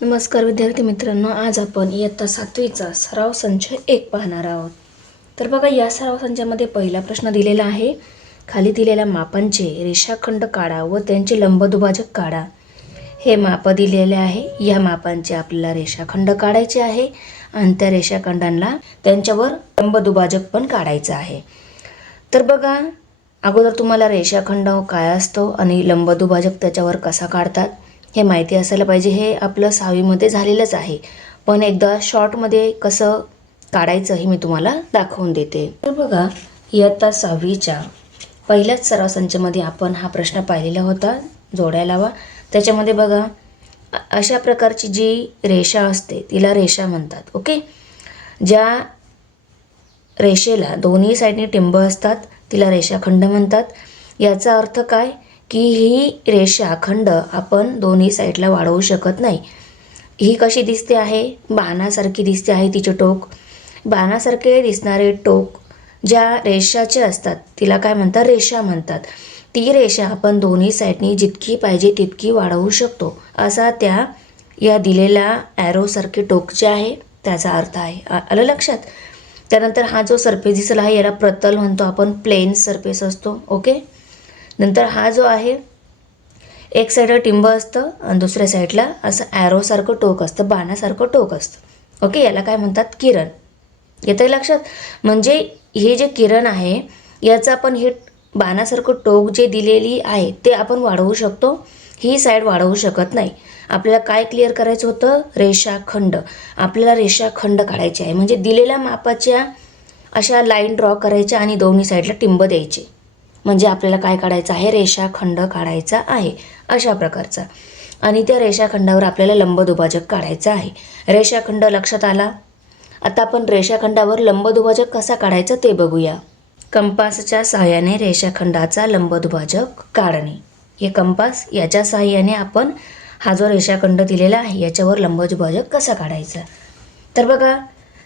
नमस्कार विद्यार्थी मित्रांनो, आज आपण इयत्ता 7वीचा सराव संच 1 पाहणार आहोत. तर बघा, या सराव संचामध्ये पहिला प्रश्न दिलेला आहे. खाली दिलेल्या मापांचे रेषाखंड काढा व त्यांचे लंबदुभाजक काढा. हे माप दिलेले आहे. या मापांचे आपल्याला रेषाखंड काढायचे आहे आणि त्या रेषाखंडांना त्यांच्यावर लंबदुभाजक पण काढायचं आहे. तर बघा, अगोदर तुम्हाला रेषाखंड काय असतो आणि लंबदुभाजक त्याच्यावर कसा काढतात हे माहिती असायला पाहिजे. हे आपलं 6वीमध्ये झालेलंच आहे, पण एकदा शॉर्टमध्ये कसं काढायचं हे मी तुम्हाला दाखवून देते. तर बघा, इयत्ता 6वीच्या पहिल्याच सराव संचामध्ये आपण हा प्रश्न पाहिलेला होता, जोड्या लावा. त्याच्यामध्ये बघा, अशा प्रकारची जी रेषा असते तिला रेषा म्हणतात. ओके, ज्या रेषेला दोन्ही साईडने टिंब असतात तिला रेषाखंड म्हणतात. याचा अर्थ काय की ही रेषाखंड आपण दोन्ही साईडला वाढवू शकत नाही. ही कशी दिसते आहे? बाणासारखी दिसते आहे. तिचे टोक बाणासारखे दिसणारे टोक ज्या रेषाचे असतात तिला काय म्हणतात? रेषा म्हणतात. ती रेषा आपण दोन्ही साईडनी जितकी पाहिजे तितकी वाढवू शकतो, असा त्या या दिलेल्या ॲरोसारखे टोक जे आहे त्याचा अर्थ आहे. आलं लक्षात? त्यानंतर हा जो सरफेस दिसला आहे याला प्रतल म्हणतो आपण, प्लेन सरफेस असतो. ओके, नंतर हा जो आहे एक साईडला टिंब असतं आणि दुसऱ्या साईडला असं ॲरोसारखं टोक असतं, बाणासारखं टोक असतं. ओके, याला काय म्हणतात? किरण. येतं लक्षात? म्हणजे हे जे किरण आहे याचं आपण हे बाणासारखं टोक जे दिलेली आहे ते आपण वाढवू शकतो, ही साईड वाढवू शकत नाही. आपल्याला काय क्लिअर करायचं होतं? रेषाखंड. आपल्याला रेषाखंड काढायचे आहे, म्हणजे दिलेल्या मापाच्या अशा लाईन ड्रॉ करायच्या आणि दोन्ही साईडला टिंब द्यायचे, म्हणजे आपल्याला काय काढायचं आहे? रेषाखंड काढायचा आहे अशा प्रकारचा. आणि त्या रेषाखंडावर आपल्याला लंबदुभाजक काढायचा आहे. रेषाखंड लक्षात आला. आता आपण रेषाखंडावर लंबदुभाजक कसा काढायचा ते बघूया. कंपासच्या सहाय्याने रेषाखंडाचा लंबदुभाजक काढणे. हे कंपास याच्या सहाय्याने आपण हा जो रेषाखंड दिलेला आहे याच्यावर लंबदुभाजक कसा काढायचा. तर बघा,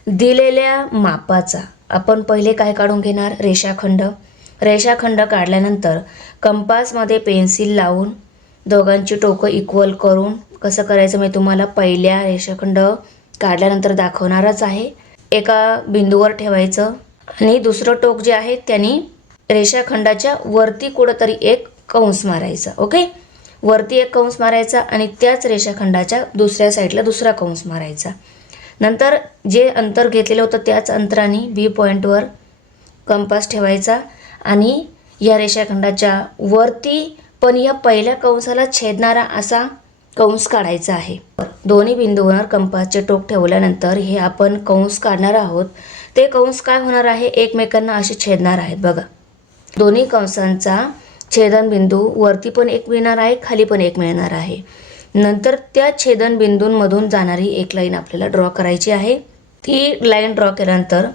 दिलेल्या मापाचा आपण पहिले काय काढून घेणार? रेषाखंड. रेषाखंड काढल्यानंतर कंपासमध्ये पेन्सिल लावून दोघांची टोकं इक्वल करून कसं करायचं मी तुम्हाला पहिल्या रेषाखंड काढल्यानंतर दाखवणारच आहे. एका बिंदूवर ठेवायचं आणि दुसरं टोक जे आहे त्यांनी रेषाखंडाच्या वरती कुठंतरी एक कंस मारायचा. ओके, वरती एक कंस मारायचा आणि त्याच रेषाखंडाच्या दुसऱ्या साईडला दुसरा कंस मारायचा. नंतर जे अंतर घेतलेलं होतं त्याच अंतराने बी पॉईंटवर कंपास ठेवायचा आणि या रेषाखंडाच्या वरती पण या पहिल्या कंसाला छेदणारा असा कंस काढायचा आहे. दोन्ही बिंदूंवर कंपासचे टोक ठेवल्यानंतर हे आपण कंस काढणार आहोत. ते कंस काय होणार आहे? एकमेकांना असे छेदणार आहेत. बघा, दोन्ही कंसांचा छेदनबिंदू वरती पण एक मिळणार आहे, खाली पण एक मिळणार आहे. नंतर त्या छेदनबिंदूंमधून जाणारी एक लाईन आपल्याला ड्रॉ करायची आहे. ती लाईन ड्रॉ केल्यानंतर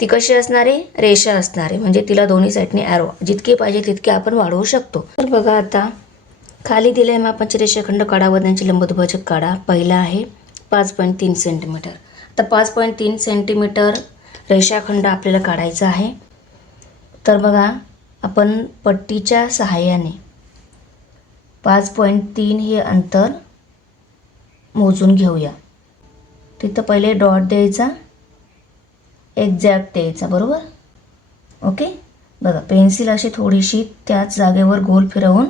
ती कशी असणार आहे? रेषा असणार आहे, म्हणजे तिला दोन्ही साईडने ॲरो जितके पाहिजे तितके आपण वाढवू शकतो. तर बघा, आता खाली दिलेल्या मापाचे रेषाखंड काढा व त्यांचे लंबदुभाजक काढा. पहिला आहे 5.3 सेंटीमीटर. आता 5.3 सेंटीमीटर रेषाखंड आपल्याला काढायचा आहे. तर बघा, आपण पट्टीच्या सहाय्याने 5.3 हे अंतर मोजून घेऊया. तिथं पहिले डॉट द्यायचा, एक्झॅक्ट द्यायचा, बरोबर. ओके, बघा, पेन्सिल अशी थोडीशी त्याच जागेवर गोल फिरवून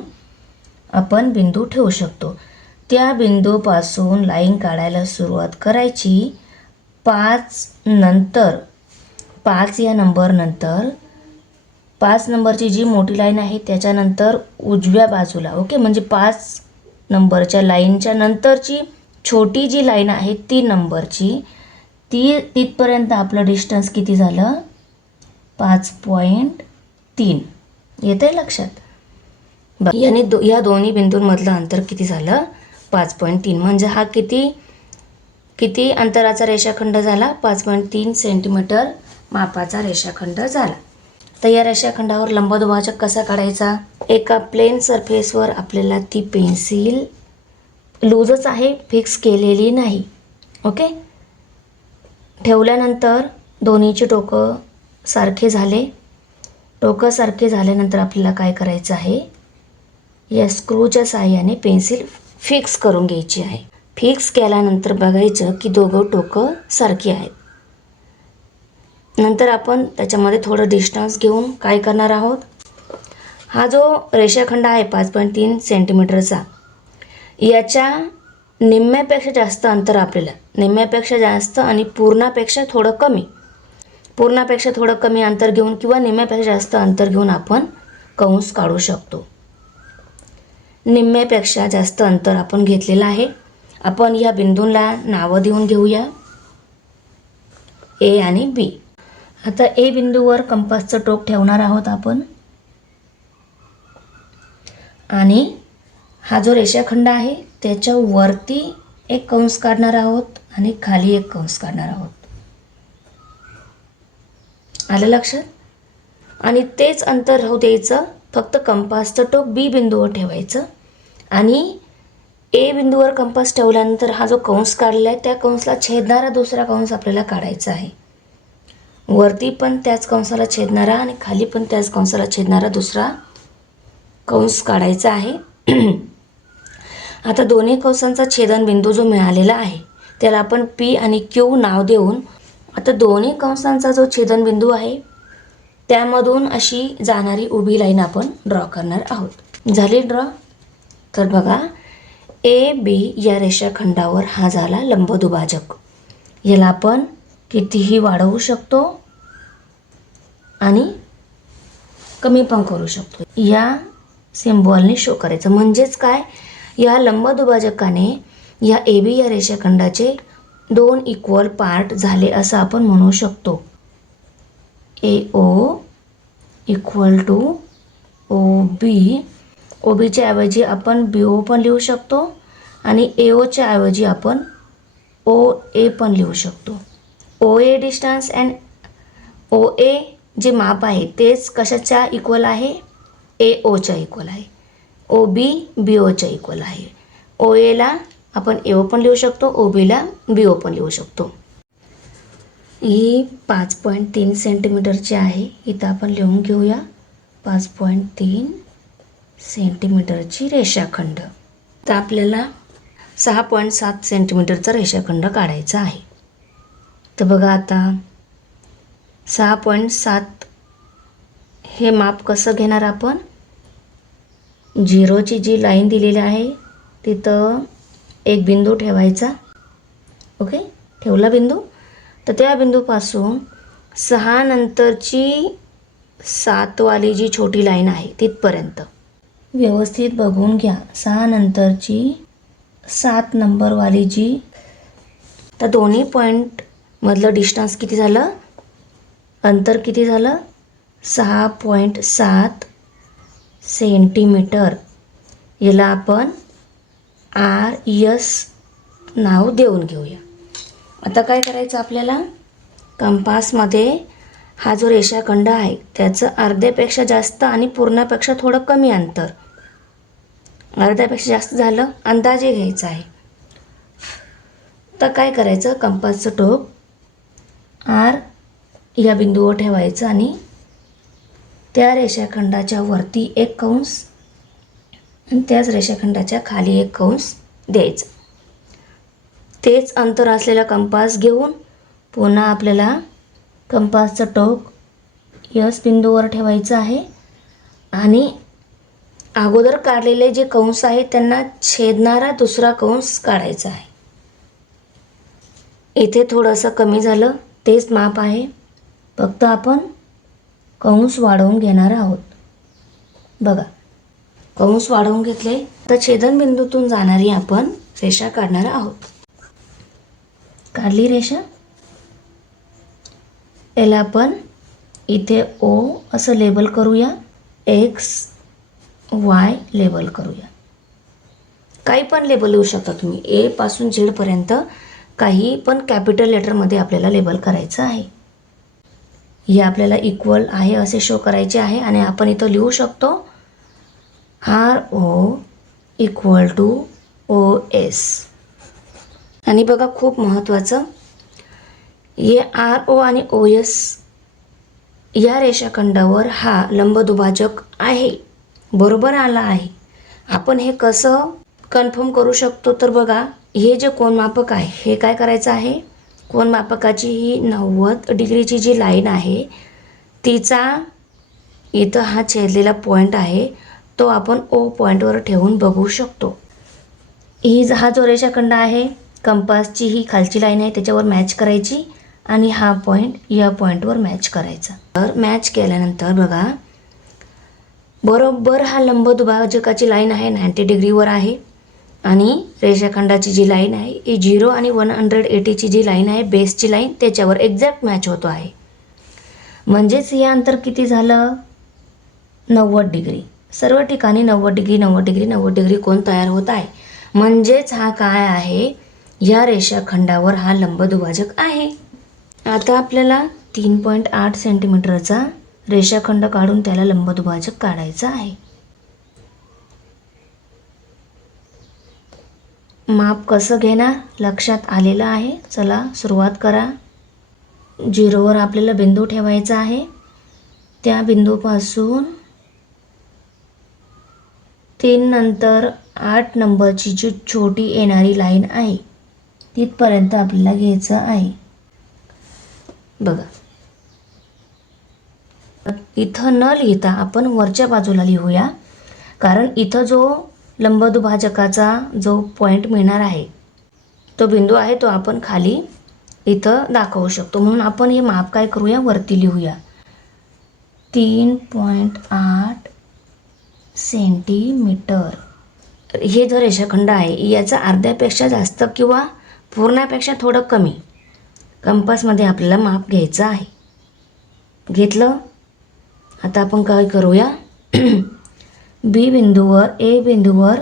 आपण बिंदू ठेवू शकतो. त्या बिंदूपासून लाईन काढायला सुरुवात करायची. 5 नंतर 5 या नंबरनंतर 5 नंबरची जी मोठी लाईन आहे त्याच्यानंतर उजव्या बाजूला, ओके, म्हणजे 5 नंबरच्या लाईनच्या नंतरची छोटी जी लाईन आहे 3 नंबरची, तिथपर्यंत आपलं डिस्टन्स किती झालं? 5.3. येतंय लक्षात? याने या दोन्ही बिंदूंमधलं अंतर किती झालं? 5.3. म्हणजे हा किती अंतराचा रेषाखंड झाला? 5.3 सेंटीमीटर मापाचा रेषाखंड झाला. तर या रेषाखंडावर लंबदुभाजक कसा काढायचा? एका प्लेन सरफेसवर आपल्याला ती पेन्सिल लूजच आहे, फिक्स केलेली नाही. ओके, ठेवल्यानंतर दोन्हीचे टोकं सारखे झाले. टोकं सारखे झाल्यानंतर आपल्याला काय करायचं आहे? या स्क्रूच्या साहाय्याने पेन्सिल फिक्स करून घ्यायची आहे. फिक्स केल्यानंतर बघायचं की दोघं टोकं सारखी आहेत. नंतर आपण त्याच्यामध्ये थोडं डिस्टन्स घेऊन काय करणार आहोत, हा जो रेषाखंड आहे 5.3 सेंटीमीटरचा, याच्या निम्म्यापेक्षा जास्त अंतर आपल्याला, निम्म्यापेक्षा जास्त आणि पूर्णापेक्षा थोडं कमी, पूर्णापेक्षा थोडं कमी अंतर घेऊन किंवा निम्म्यापेक्षा जास्त अंतर घेऊन आपण कंस काढू शकतो. निम्म्यापेक्षा जास्त अंतर आपण घेतलेलं आहे. आपण या बिंदूंना नावं देऊन घेऊया, ए आणि बी. आता ए बिंदूवर कंपासचं टोक ठेवणार आहोत आपण, आणि हा जो रेषाखंड आहे त्याच्या वरती एक कंस काढणार आहोत आणि खाली एक कंस काढणार आहोत. आलं लक्षात? आणि तेच अंतर राहू द्यायचं, फक्त कंपासचं टोक बी बिंदूवर ठेवायचं आणि ए बिंदूवर कंपास ठेवल्यानंतर हा जो कंस काढला आहे त्या कंसला छेदणारा दुसरा कंस आपल्याला काढायचा आहे. वरती पण त्याच कंसाला छेदणारा आणि खाली पण त्याच कंसाला छेदणारा दुसरा कंस काढायचा आहे. आता दोन्ही कंसांचा छेदनबिंदू जो मिळालेला आहे त्याला आपण पी आणि क्यू नाव देऊन, आता दोन्ही कंसांचा जो छेदनबिंदू आहे त्यामधून अशी जाणारी उभी लाईन आपण ड्रॉ करणार आहोत. झाली ड्रॉ? तर बघा, ए बी या रेषाखंडावर हा झाला लंबदुभाजक. याला आपण कितीही वाढवू शकतो आणि कमी पण करू शकतो. या सिम्बॉलने शो करायचं. म्हणजेच काय, या लंबदुभाजकाने या ए बी या रेषाखंडाचे दोन इक्वल पार्ट झाले असं आपण म्हणू शकतो. ए ओ इक्वल टू ओ बी. ओ बीच्या ऐवजी आपण बी ओ पण लिहू शकतो आणि ए ओच्या ऐवजी आपण ओ ए पण लिहू शकतो. ओ ए डिस्टन्स अँड ओ ए जे माप आहे तेच कशाच्या इक्वल आहे, ए ओच्या इक्वल आहे. ओ बी बी ओच्या इक्वल आहे. ओ एला आपण ए ओ पण लिहू शकतो, ओ बीला बी ओ पण लिहू शकतो. ही 5.3 सेंटीमीटरची आहे. इथं आपण लिहून घेऊया 5.3 सेंटीमीटरची रेषाखंड. तर आपल्याला 6.7 सेंटीमीटरचा रेषाखंड काढायचा आहे. तर बघा आता 6.7 हे माप कसं घेणार आपण, झिरोची जी लाईन दिलेली आहे तिथं एक बिंदू ठेवायचा. ओके, ठेवला बिंदू. तर त्या बिंदूपासून 6 नंतरची 7 वाली जी छोटी लाईन आहे तिथपर्यंत व्यवस्थित बघून घ्या. 6 नंतरची 7 नंबरवाली जी, तर दोन्ही पॉईंटमधलं डिस्टन्स किती झालं, अंतर किती झालं, 6.7 सेंटीमीटर. याला आपण आर एस नाव देऊन घेऊया. आता काय करायचं आपल्याला, कंपासमध्ये हा जो रेषाखंड आहे त्याचं अर्ध्यापेक्षा जास्त आणि पूर्णापेक्षा थोडं कमी अंतर, अर्ध्यापेक्षा जास्त झालं अंदाजे घ्यायचं आहे. तर काय करायचं, कंपासचं टोक आर या बिंदूवर ठेवायचं आणि त्या रेषाखंडाच्या वरती एक कंस आणि त्याच रेषाखंडाच्या खाली एक कंस द्यायचा. तेच अंतर असलेला कंपास घेऊन पुन्हा आपल्याला कंपासचं टोक यस बिंदूवर ठेवायचं आहे आणि अगोदर काढलेले जे कंस आहेत त्यांना छेदणारा दुसरा कंस काढायचा आहे. इथे थोडंसं कमी झालं, तेच माप आहे, फक्त आपण कंस वाढवून घेणार आहोत. बघा, कंस वाढवून घेतले. तर छेदनबिंदूतून जाणारी आपण रेषा काढणार आहोत. काढली रेषा. याला आपण इथे ओ असं लेबल करूया, एक्स वाय लेबल करूया. काही पण लेबल लिहू शकता तुम्ही, ए पासून झेडपर्यंत काही पण कॅपिटल लेटरमध्ये आपल्याला लेबल करायचं आहे. हे आपल्याला इक्वल आहे असे शो करायचे आहे आणि आपण इथं लिहू शकतो R O equal to O S. आणि बघा, खूप महत्त्वाचं, हे आर ओ आणि ओ एस या रेषाखंडावर हा लंबदुभाजक आहे, बरोबर आला आहे. आपण हे कसं कन्फर्म करू शकतो. तर बघा, हे जे कोनमापक आहे हे काय करायचं आहे, कोनमापकाची ही 90 डिग्रीची जी लाईन आहे तिचा इथं हा छेदलेला पॉईंट आहे तो आपण ओ पॉईंटवर ठेवून बघू शकतो. हा जो रेषाखंड आहे कंपासची ही खालची लाईन आहे त्याच्यावर मॅच करायची आणि हा पॉईंट या पॉईंटवर मॅच करायचा. तर मॅच केल्यानंतर बघा, बरोबर हा लंबदुभाजकाची लाईन आहे 90 डिग्रीवर आहे आणि रेषाखंडाची जी लाईन आहे ही 0 आणि 180ची जी लाईन आहे बेसची लाईन त्याच्यावर एक्झॅक्ट मॅच होतो आहे. म्हणजेच हे अंतर किती झालं, 90 डिग्री. सर्व ठिकाणी 90 डिग्री 90 डिग्री 90 डिग्री कोन तयार होत आहे. म्हणजेच हा काय आहे, या रेषाखंडावर हा लंबदुभाजक आहे. आता आपल्याला 3.8 सेंटीमीटरचा रेषाखंड काढून त्याला लंबदुभाजक काढायचा आहे. माप कसं घेणार लक्षात आलेलं आहे. चला सुरुवात करा. 0वर आपल्याला बिंदू ठेवायचा आहे. त्या बिंदूपासून 3 नंतर 8 नंबरची जी छोटी येणारी लाईन आहे तिथपर्यंत आपल्याला घ्यायचं आहे. बघा, इथं न लिहिता आपण वरच्या बाजूला लिहूया, कारण इथं जो लंबदुभाजकाचा जो पॉईंट मिळणार आहे तो बिंदू आहे तो आपण खाली इथं दाखवू शकतो. म्हणून आपण हे माप काय करूया, वरती लिहूया. 3.8 सेंटीमीटर हे जो रेषाखंड आहे याचा अर्ध्यापेक्षा जास्त किंवा पूर्णापेक्षा थोडं कमी कंपासमध्ये आपल्याला माप घ्यायचं आहे. घेतलं. आता आपण काय करूया, बी बिंदूवर ए बिंदूवर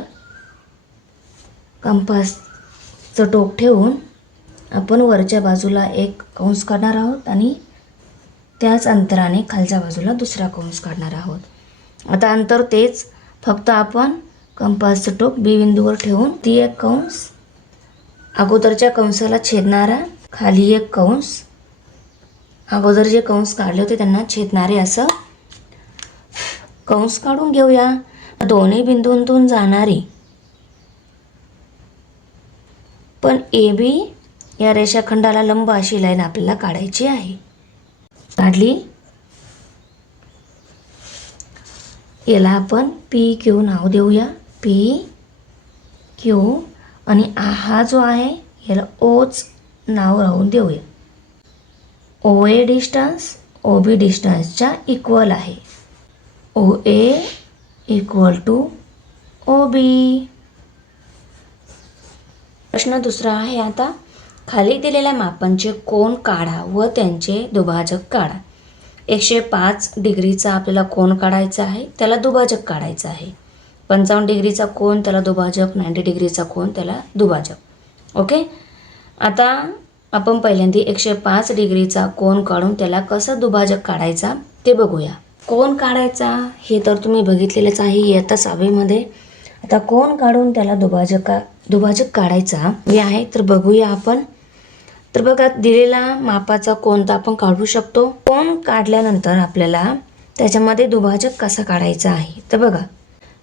कंपासचं टोक ठेवून आपण वरच्या बाजूला एक कंस काढणार आहोत आणि त्याच अंतराने खालच्या बाजूला दुसरा कंस काढणार आहोत. आता अंतर तेच, फक्त आपण कंपासचं टोक बी बिंदूवर ठेवून ती एक कंस अगोदरच्या कंसाला छेदणारा, खाली एक कंस अगोदर जे कंस काढले होते त्यांना छेदणारे असं कंस काढून घेऊया. दोन्ही बिंदूंतून जाणारी पण ए बी या रेषाखंडाला लंब अशी लाईन आपल्याला काढायची आहे. काढली. याला आपण पी क्यू नाव देऊया. पी क्यू आणि हा जो आहे याला ओच नाव राहून देऊया. ओ ए डिस्टन्स ओ बी डिस्टन्सच्या इक्वल आहे. ओ ए इक्वल टू ओ बी. प्रश्न दुसरा आहे. आता खाली दिलेल्या मापांचे कोन काढा व त्यांचे दुभाजक काढा. 105 डिग्रीचा आपल्याला कोन काढायचा आहे, त्याला दुभाजक काढायचं आहे. 55 डिग्रीचा कोन त्याला दुभाजक, 90 डिग्रीचा कोन त्याला दुभाजक. ओके. आता आपण पहिल्यांदा 105 डिग्रीचा कोन काढून त्याला कसं दुभाजक काढायचा ते बघूया. कोन काढायचा हे तर तुम्ही बघितलेलंच आहे इयत्ता 6वी मध्ये. आता कोन काढून त्याला दुभाजक काढायचा हे आहे तर बघूया आपण. तर बघा, दिलेला मापाचा कोन तर आपण काढू शकतो. कोन काढल्यानंतर आपल्याला त्याच्यामध्ये दुभाजक कसा काढायचा आहे तर बघा,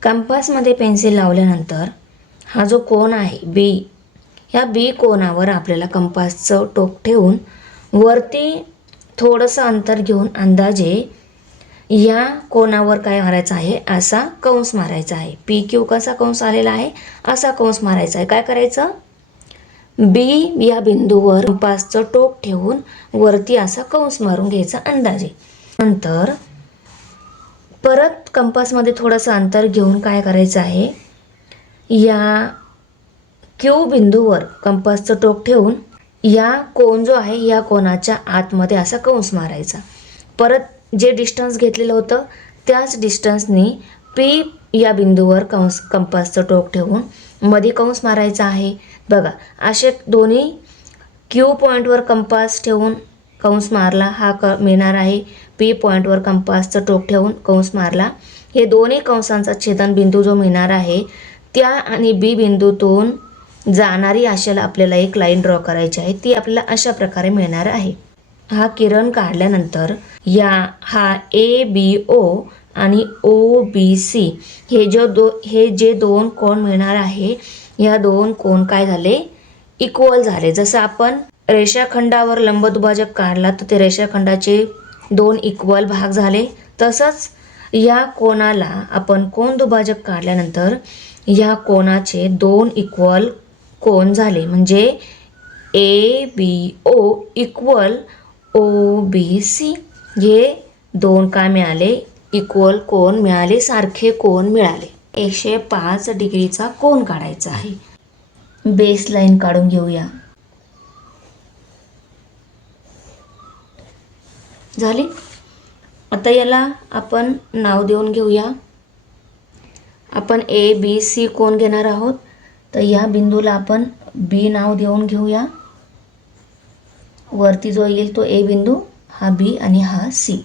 कंपासमध्ये पेन्सिल लावल्यानंतर हा जो कोन आहे बी, ह्या बी कोनावर आपल्याला कंपासचं टोक ठेवून वरती थोडंसं अंतर घेऊन अंदाजे या कोनावर काय मारायचं आहे, असा कंस मारायचा आहे. पी क्यू कसा कंस आलेला आहे असा कंस मारायचा आहे. काय करायचं, बी या बिंदूवर कंपासचं टोक ठेवून वरती असा कंस मारून घ्यायचा अंदाजे. नंतर परत कंपासमध्ये थोडंसं अंतर घेऊन काय करायचं आहे, या क्यू बिंदूवर कंपासचं टोक ठेवून या कोन जो आहे या कोनाच्या आतमध्ये असा कंस मारायचा. परत जे डिस्टन्स घेतलेलं होतं त्याच डिस्टन्सनी पी या बिंदूवर कंपासचं टोक ठेवून मध्ये कंस मारायचा आहे. बघा, असे दोन्ही क्यू पॉईंटवर कंपास ठेवून कंस मारला, हा मिळणार आहे. पी पॉईंटवर कंपासचं टोक ठेवून कंस मारला, हे दोन्ही कंसांचा छेदनबिंदू जो मिळणार आहे त्या आणि बी बिंदूतून जाणारी अशाला आपल्याला एक लाईन ड्रॉ करायची आहे. ती आपल्याला अशा प्रकारे मिळणार आहे. हा किरण काढल्यानंतर हा ए बी ओ आणि OBC हे जे दोन कोन मिळणार आहे, या दोन कोन काय झाले, इक्वल झाले. जसं आपण रेषाखंडावर लंबदुभाजक काढला तर ते रेषाखंडाचे दोन इक्वल भाग झाले, तसंच या कोनाला आपण कोन दुभाजक काढल्यानंतर या कोनाचे दोन इक्वल कोन झाले. म्हणजे ABO इक्वल OBC. हे दोन काय मिळाले, इक्वल कोन मिळाले, सारखे कोन मिळाले. 105 डिग्रीचा कोन काढायचा आहे. बेस लाईन काढून घेऊया. झाली. आता याला आपण नाव देऊन घेऊया. आपण ABC कोन घेणार आहोत, तर या बिंदूला आपण B नाव देऊन घेऊया. वरती जो येईल तो A बिंदू, हा B आणि हा C.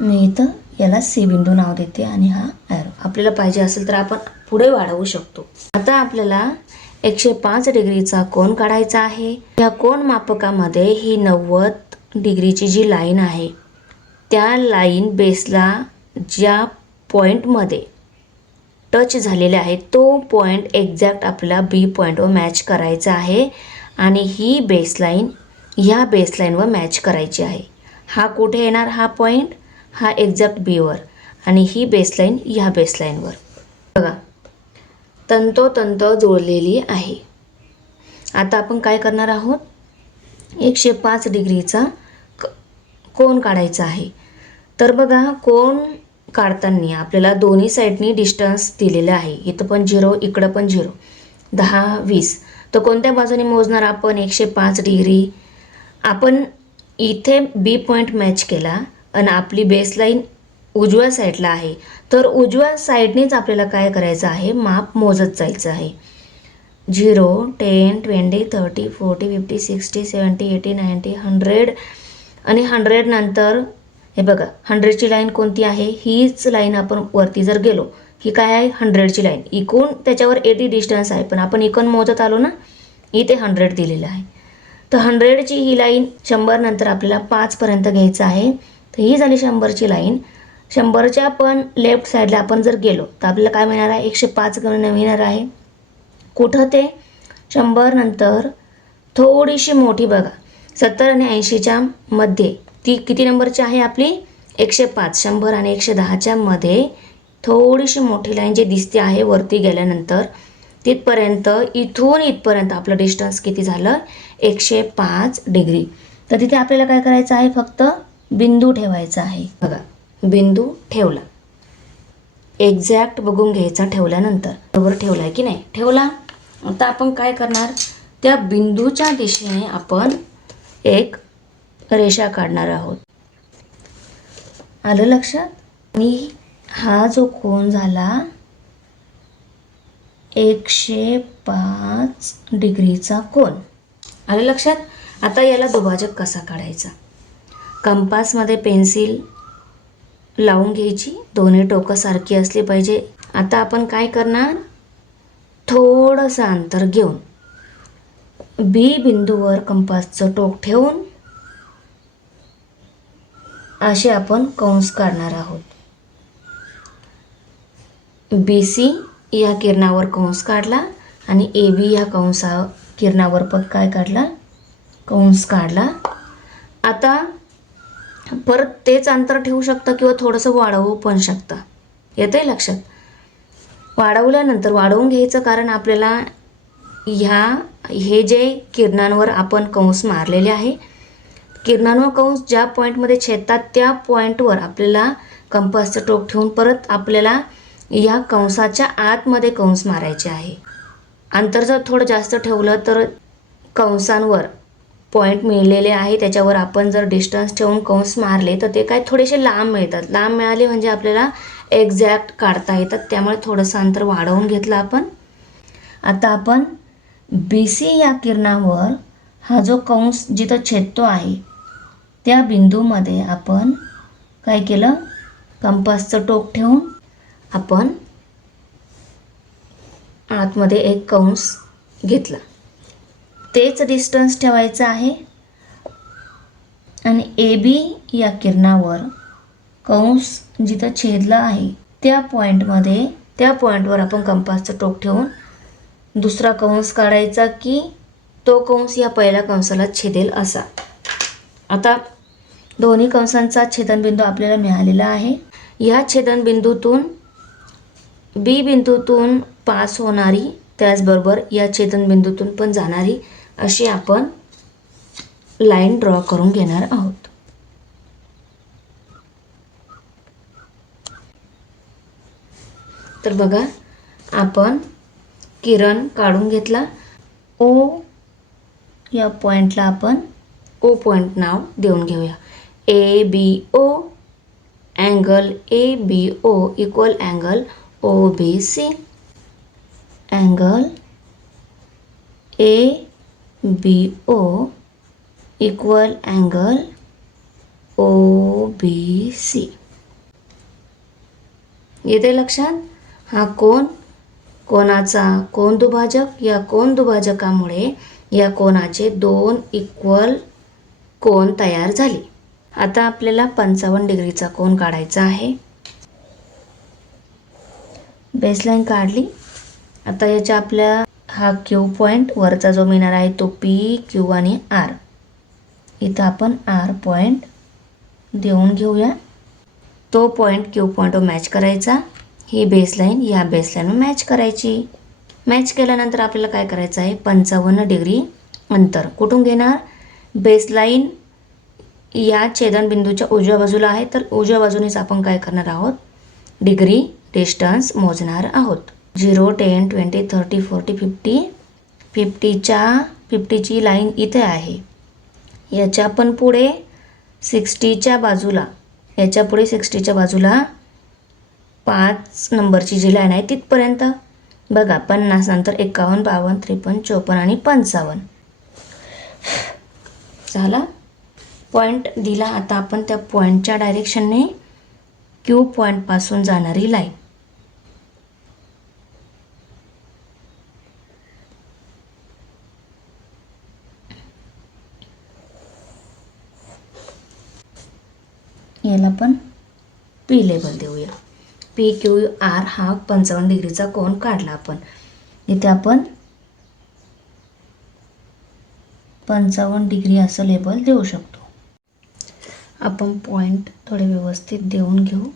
मी इथं याला C बिंदू नाव देते आणि हा ॲरो. आपल्याला पाहिजे असेल तर आपण पुढे वाढवू शकतो. आता आपल्याला 105 डिग्रीचा कोन काढायचा आहे. या कोन मापकामध्ये ही 90 डिग्रीची जी लाईन आहे, त्या लाईन बेसला ज्या पॉईंटमध्ये टच झालेला आहे तो पॉईंट एक्झॅक्ट आपला B पॉईंटवर मॅच करायचा आहे आणि ही बेसलाईन ह्या बेसलाईनवर मॅच करायची आहे. हा कुठे येणार, हा पॉईंट हा एक्झॅक्ट Bवर आणि ही बेसलाईन ह्या बेसलाईनवर. बघा, तंतोतंत जुळलेली आहे. आता आपण काय करणार आहोत, 105 डिग्रीचा कोन काढायचा आहे. तर बघा, कोन काढताना आपल्याला दोन्ही साईडनी डिस्टन्स दिलेलं आहे. इथं पण 0, इकडं पण 0, 10, 20. तर कोणत्या बाजूने मोजणार आपण 105 डिग्री. आपण इथे B पॉईंट मॅच केला आणि आपली बेसलाईन उजव्या साईडला आहे, तर उजव्या साईडनेच आपल्याला काय करायचं आहे, माप मोजत जायचं आहे. 0, 10, 20, 30, 40, 50, 60, 70, 80, 90, 100 आणि 100 नंतर हे बघा, 100ची लाईन कोणती आहे, हीच लाईन आपण वरती जर गेलो, ही काय आहे, 100ची लाईन. इकून त्याच्यावर 80 डिस्टन्स आहे, पण आपण इकून मोजत आलो ना, इथे 100 दिलेलं आहे. तर 100ची ही लाईन 100 नंतर आपल्याला 5 पर्यंत घ्यायचं आहे. तर ही झाली 100ची लाईन. 100च्या पण लेफ्ट साईडला आपण जर गेलो तर आपल्याला काय मिळणार आहे, 105 मिळणार आहे. कुठं ते 100 नंतर थोडीशी मोठी बघा, 70 आणि 80च्या मध्ये, ती किती नंबरची आहे आपली, 105. 100 आणि 110च्या मध्ये थोडीशी मोठी लाईन जी दिसते आहे वरती गेल्यानंतर, तिथपर्यंत इथून इथपर्यंत आपलं डिस्टन्स किती झालं, 105 डिग्री. तर तिथे आपल्याला काय करायचं आहे, फक्त बिंदू ठेवायचा आहे. बघा, बिंदू ठेवला, एक्झॅक्ट बघून घ्यायचा. ठेवल्यानंतर बरोबर ठेवलाय की नाही, ठेवला. आता आपण काय करणार, त्या बिंदूच्या दिशेने आपण एक रेषा काढणार आहोत. आलं लक्षात. आणि हा जो कोन झाला 105 डिग्रीचा कोन, आलं लक्षात. आता याला दुभाजक कसा काढायचा, कंपासमध्ये पेन्सिल लावून घ्यायची, दोन्ही टोकं सारखी असली पाहिजे. आता आपण काय करणार, थोडंसं अंतर घेऊन B बिंदूवर कंपासचं टोक ठेवून असे आपण कंस काढणार आहोत. BC या किरणावर कंस काढला आणि AB या किरणावर पण काय काढला, कंस काढला. आता परत तेच अंतर ठेवू शकता किंवा थोडंसं वाढवू पण शकता. येतंय लक्षात. वाढवल्यानंतर वाढवून घ्यायचं, कारण आपल्याला हे जे किरणांवर आपण कंस मारलेले आहे, किरणांवर कंस ज्या पॉईंटमध्ये छेदतात त्या पॉईंटवर आपल्याला कंपासचं टोक ठेवून परत आपल्याला या कंसाच्या आतमध्ये कंस मारायचे आहे. अंतर जर थोडं जास्त ठेवलं तर कंसांवर पॉईंट मिळलेले आहे, त्याच्यावर आपण जर डिस्टन्स ठेवून कंस मारले तर ते काय थोडेसे लांब मिळतात. लांब मिळाले म्हणजे आपल्याला एक्झॅक्ट काढता येतात. त्यामुळे थोडंसं अंतर वाढवून घेतलं आपण. आता आपण BC या किरणावर हा जो कंस जिथं छेदतो आहे त्या बिंदूमध्ये आपण काय केलं, कंपासचं टोक ठेवून आपण आतमध्ये एक कंस घेतला. तेच डिस्टन्स ठेवायचं आहे आणि ए बी या किरणावर कंस जिथं छेदला आहे त्या पॉईंटवर आपण कंपासचं टोक ठेवून दुसरा कंस काढायचा की तो कंस या पहिल्या कंसाला छेदेल असा. आता दोन्ही कंसांचा छेदनबिंदू आपल्याला मिळालेला आहे. या छेदनबिंदूतून बी बिंदूतून पास होणारी त्याचबरोबर या छेदनबिंदूतून पण जाणारी अशी आपण लाईन ड्रॉ करून घेणार आहोत. तर बघा आपण किरण काढून घेतला. ओ या पॉईंटला आपण ओ पॉईंट नाव देऊन घेऊया. A B O angle A B O equal angle O B C. Angle A B O equal angle O B C. येते लक्षात? हा कोणाचा कोन दुभाजक, या कोन दुभाजकामुळे या कोनाचे दोन इक्वल कोन तयार झाले. आता आपल्याला 55 डिग्रीचा कोन काढायचा आहे. बेसलाईन काढली. आता याच्या आपल्या हा क्यू पॉईंट वरचा जो मिळणार आहे तो पी क्यू आणि आर. इथं आपण आर पॉईंट देऊन घेऊया. तो पॉईंट क्यू पॉईंटवर मॅच करायचा. ही बेसलाईन या बेसलाईनवर मॅच करायची. मॅच केल्यानंतर आपल्याला काय करायचं आहे 55 डिग्री अंतर कुठून घेणार. बेसलाईन या छेदनबिंदूच्या उजव्या बाजूला आहे तर उजव्या बाजूनेच आपण काय करणार आहोत डिग्री डिस्टन्स मोजणार आहोत. 0 10 20 30 40 50 50ची लाईन इथे आहे. याच्या पण पुढे 60च्या बाजूला 5 नंबरची जी लाईन आहे तिथपर्यंत बघा. 50 नंतर 51 52 53 54 आणि 55 झाला. पॉईंट दिला. आता आपण त्या पॉईंटच्या डायरेक्शनने क्यू पॉईंटपासून जाणारी लाईन याला पण पी लेबल देऊया. पी क्यू आर हा 55 डिग्रीचा कोन काढला आपण. इथे आपण 55 डिग्री असं लेबल देऊ शकतो. आपण पॉईंट थोडे व्यवस्थित देऊन घेऊ.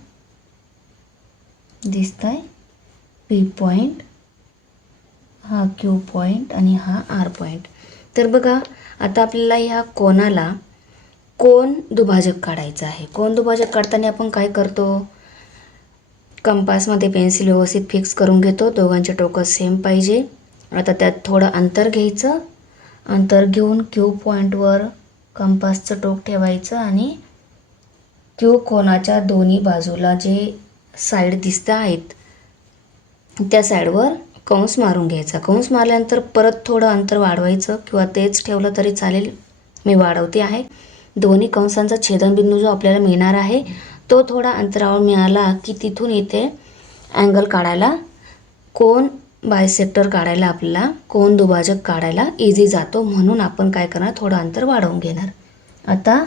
दिसतंय पी पॉईंट, हा क्यू पॉईंट आणि हा आर पॉईंट. तर बघा आता आपल्याला ह्या कोनाला कोन दुभाजक काढायचा आहे. कोन दुभाजक काढताना आपण काय करतो कंपासमध्ये पेन्सिल व्यवस्थित फिक्स करून घेतो. दोघांचे टोकं सेम पाहिजे. आता त्यात थोडं अंतर घ्यायचं. अंतर घेऊन क्यू पॉईंटवर कंपासचं टोक ठेवायचं आणि क्यू कोनाच्या दोन्ही बाजूला जे साईड दिसत आहेत त्या साईडवर कंस मारून घ्यायचा. कंस मारल्यानंतर परत थोडं अंतर वाढवायचं किंवा तेच ठेवलं तरी चालेल. मी वाढवते आहे. दोन्ही कंसांचा छेदनबिंदू जो आपल्याला मिळणार आहे तो थोडा अंतरावर मिळाला की तिथून इथे अँगल काढायला कोन बायसेक्टर काढायला आपल्याला कोन दुभाजक काढायला इझी जातो. म्हणून आपण काय करणार थोडं अंतर वाढवून घेणार. आता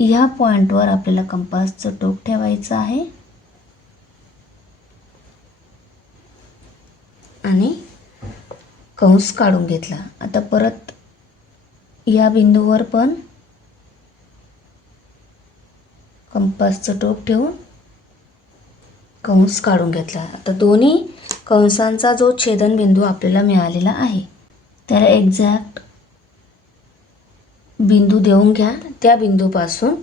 ह्या पॉईंटवर आपल्याला कंपासचं टोक ठेवायचं आहे आणि कंस काढून घेतला. आता परत या बिंदूवर पण कंपासचं टोक ठेवून कंस काढून घेतला. आता दोन्ही कंसांचा जो छेदनबिंदू आपल्याला मिळालेला आहे त्याला एक्झॅक्ट बिंदू देऊन घ्या. त्या बिंदूपासून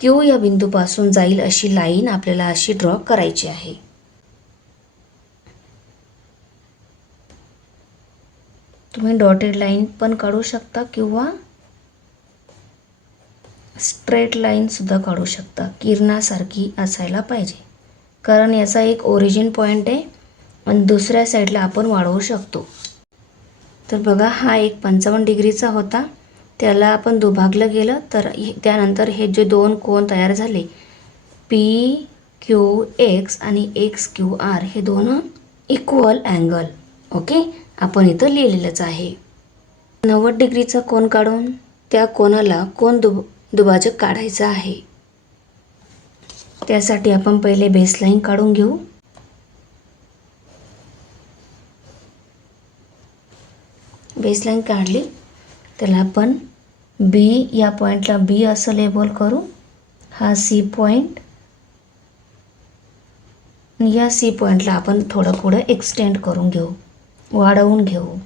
क्यू या बिंदूपासून जाईल अशी लाईन आपल्याला अशी ड्रॉ करायची आहे. तुम्ही डॉटेड लाईन पण काढू शकता किंवा स्ट्रेट लाईन सुद्धा काढू शकता. किरणासारखी असायला पाहिजे कारण याचा एक ओरिजिन पॉईंट आहे आणि दुसऱ्या साईडला आपण वाढवू शकतो. तर बघा हा एक 55 डिग्रीचा होता. त्याला आपण दुभागलं गेलं तर त्यानंतर हे जे दोन कोन तयार झाले पी क्यू एक्स आणि एक्स क्यू आर हे दोन इक्वल अँगल. ओके आपण इथं लिहिलेलंच आहे. 90 डिग्रीचा कोन काढून त्या कोनाला कोन दुभाजक काढायचं आहे. त्यासाठी आपण पहिले बेसलाईन काढून घेऊ. बेसलाईन काढली, त्याला आपण बी, या पॉईंटला बी असं लेबल करू. हा सी पॉईंट, या सी पॉईंटला आपण थोडं पुढं एक्सटेंड करून घेऊ, वाढवून घेऊ.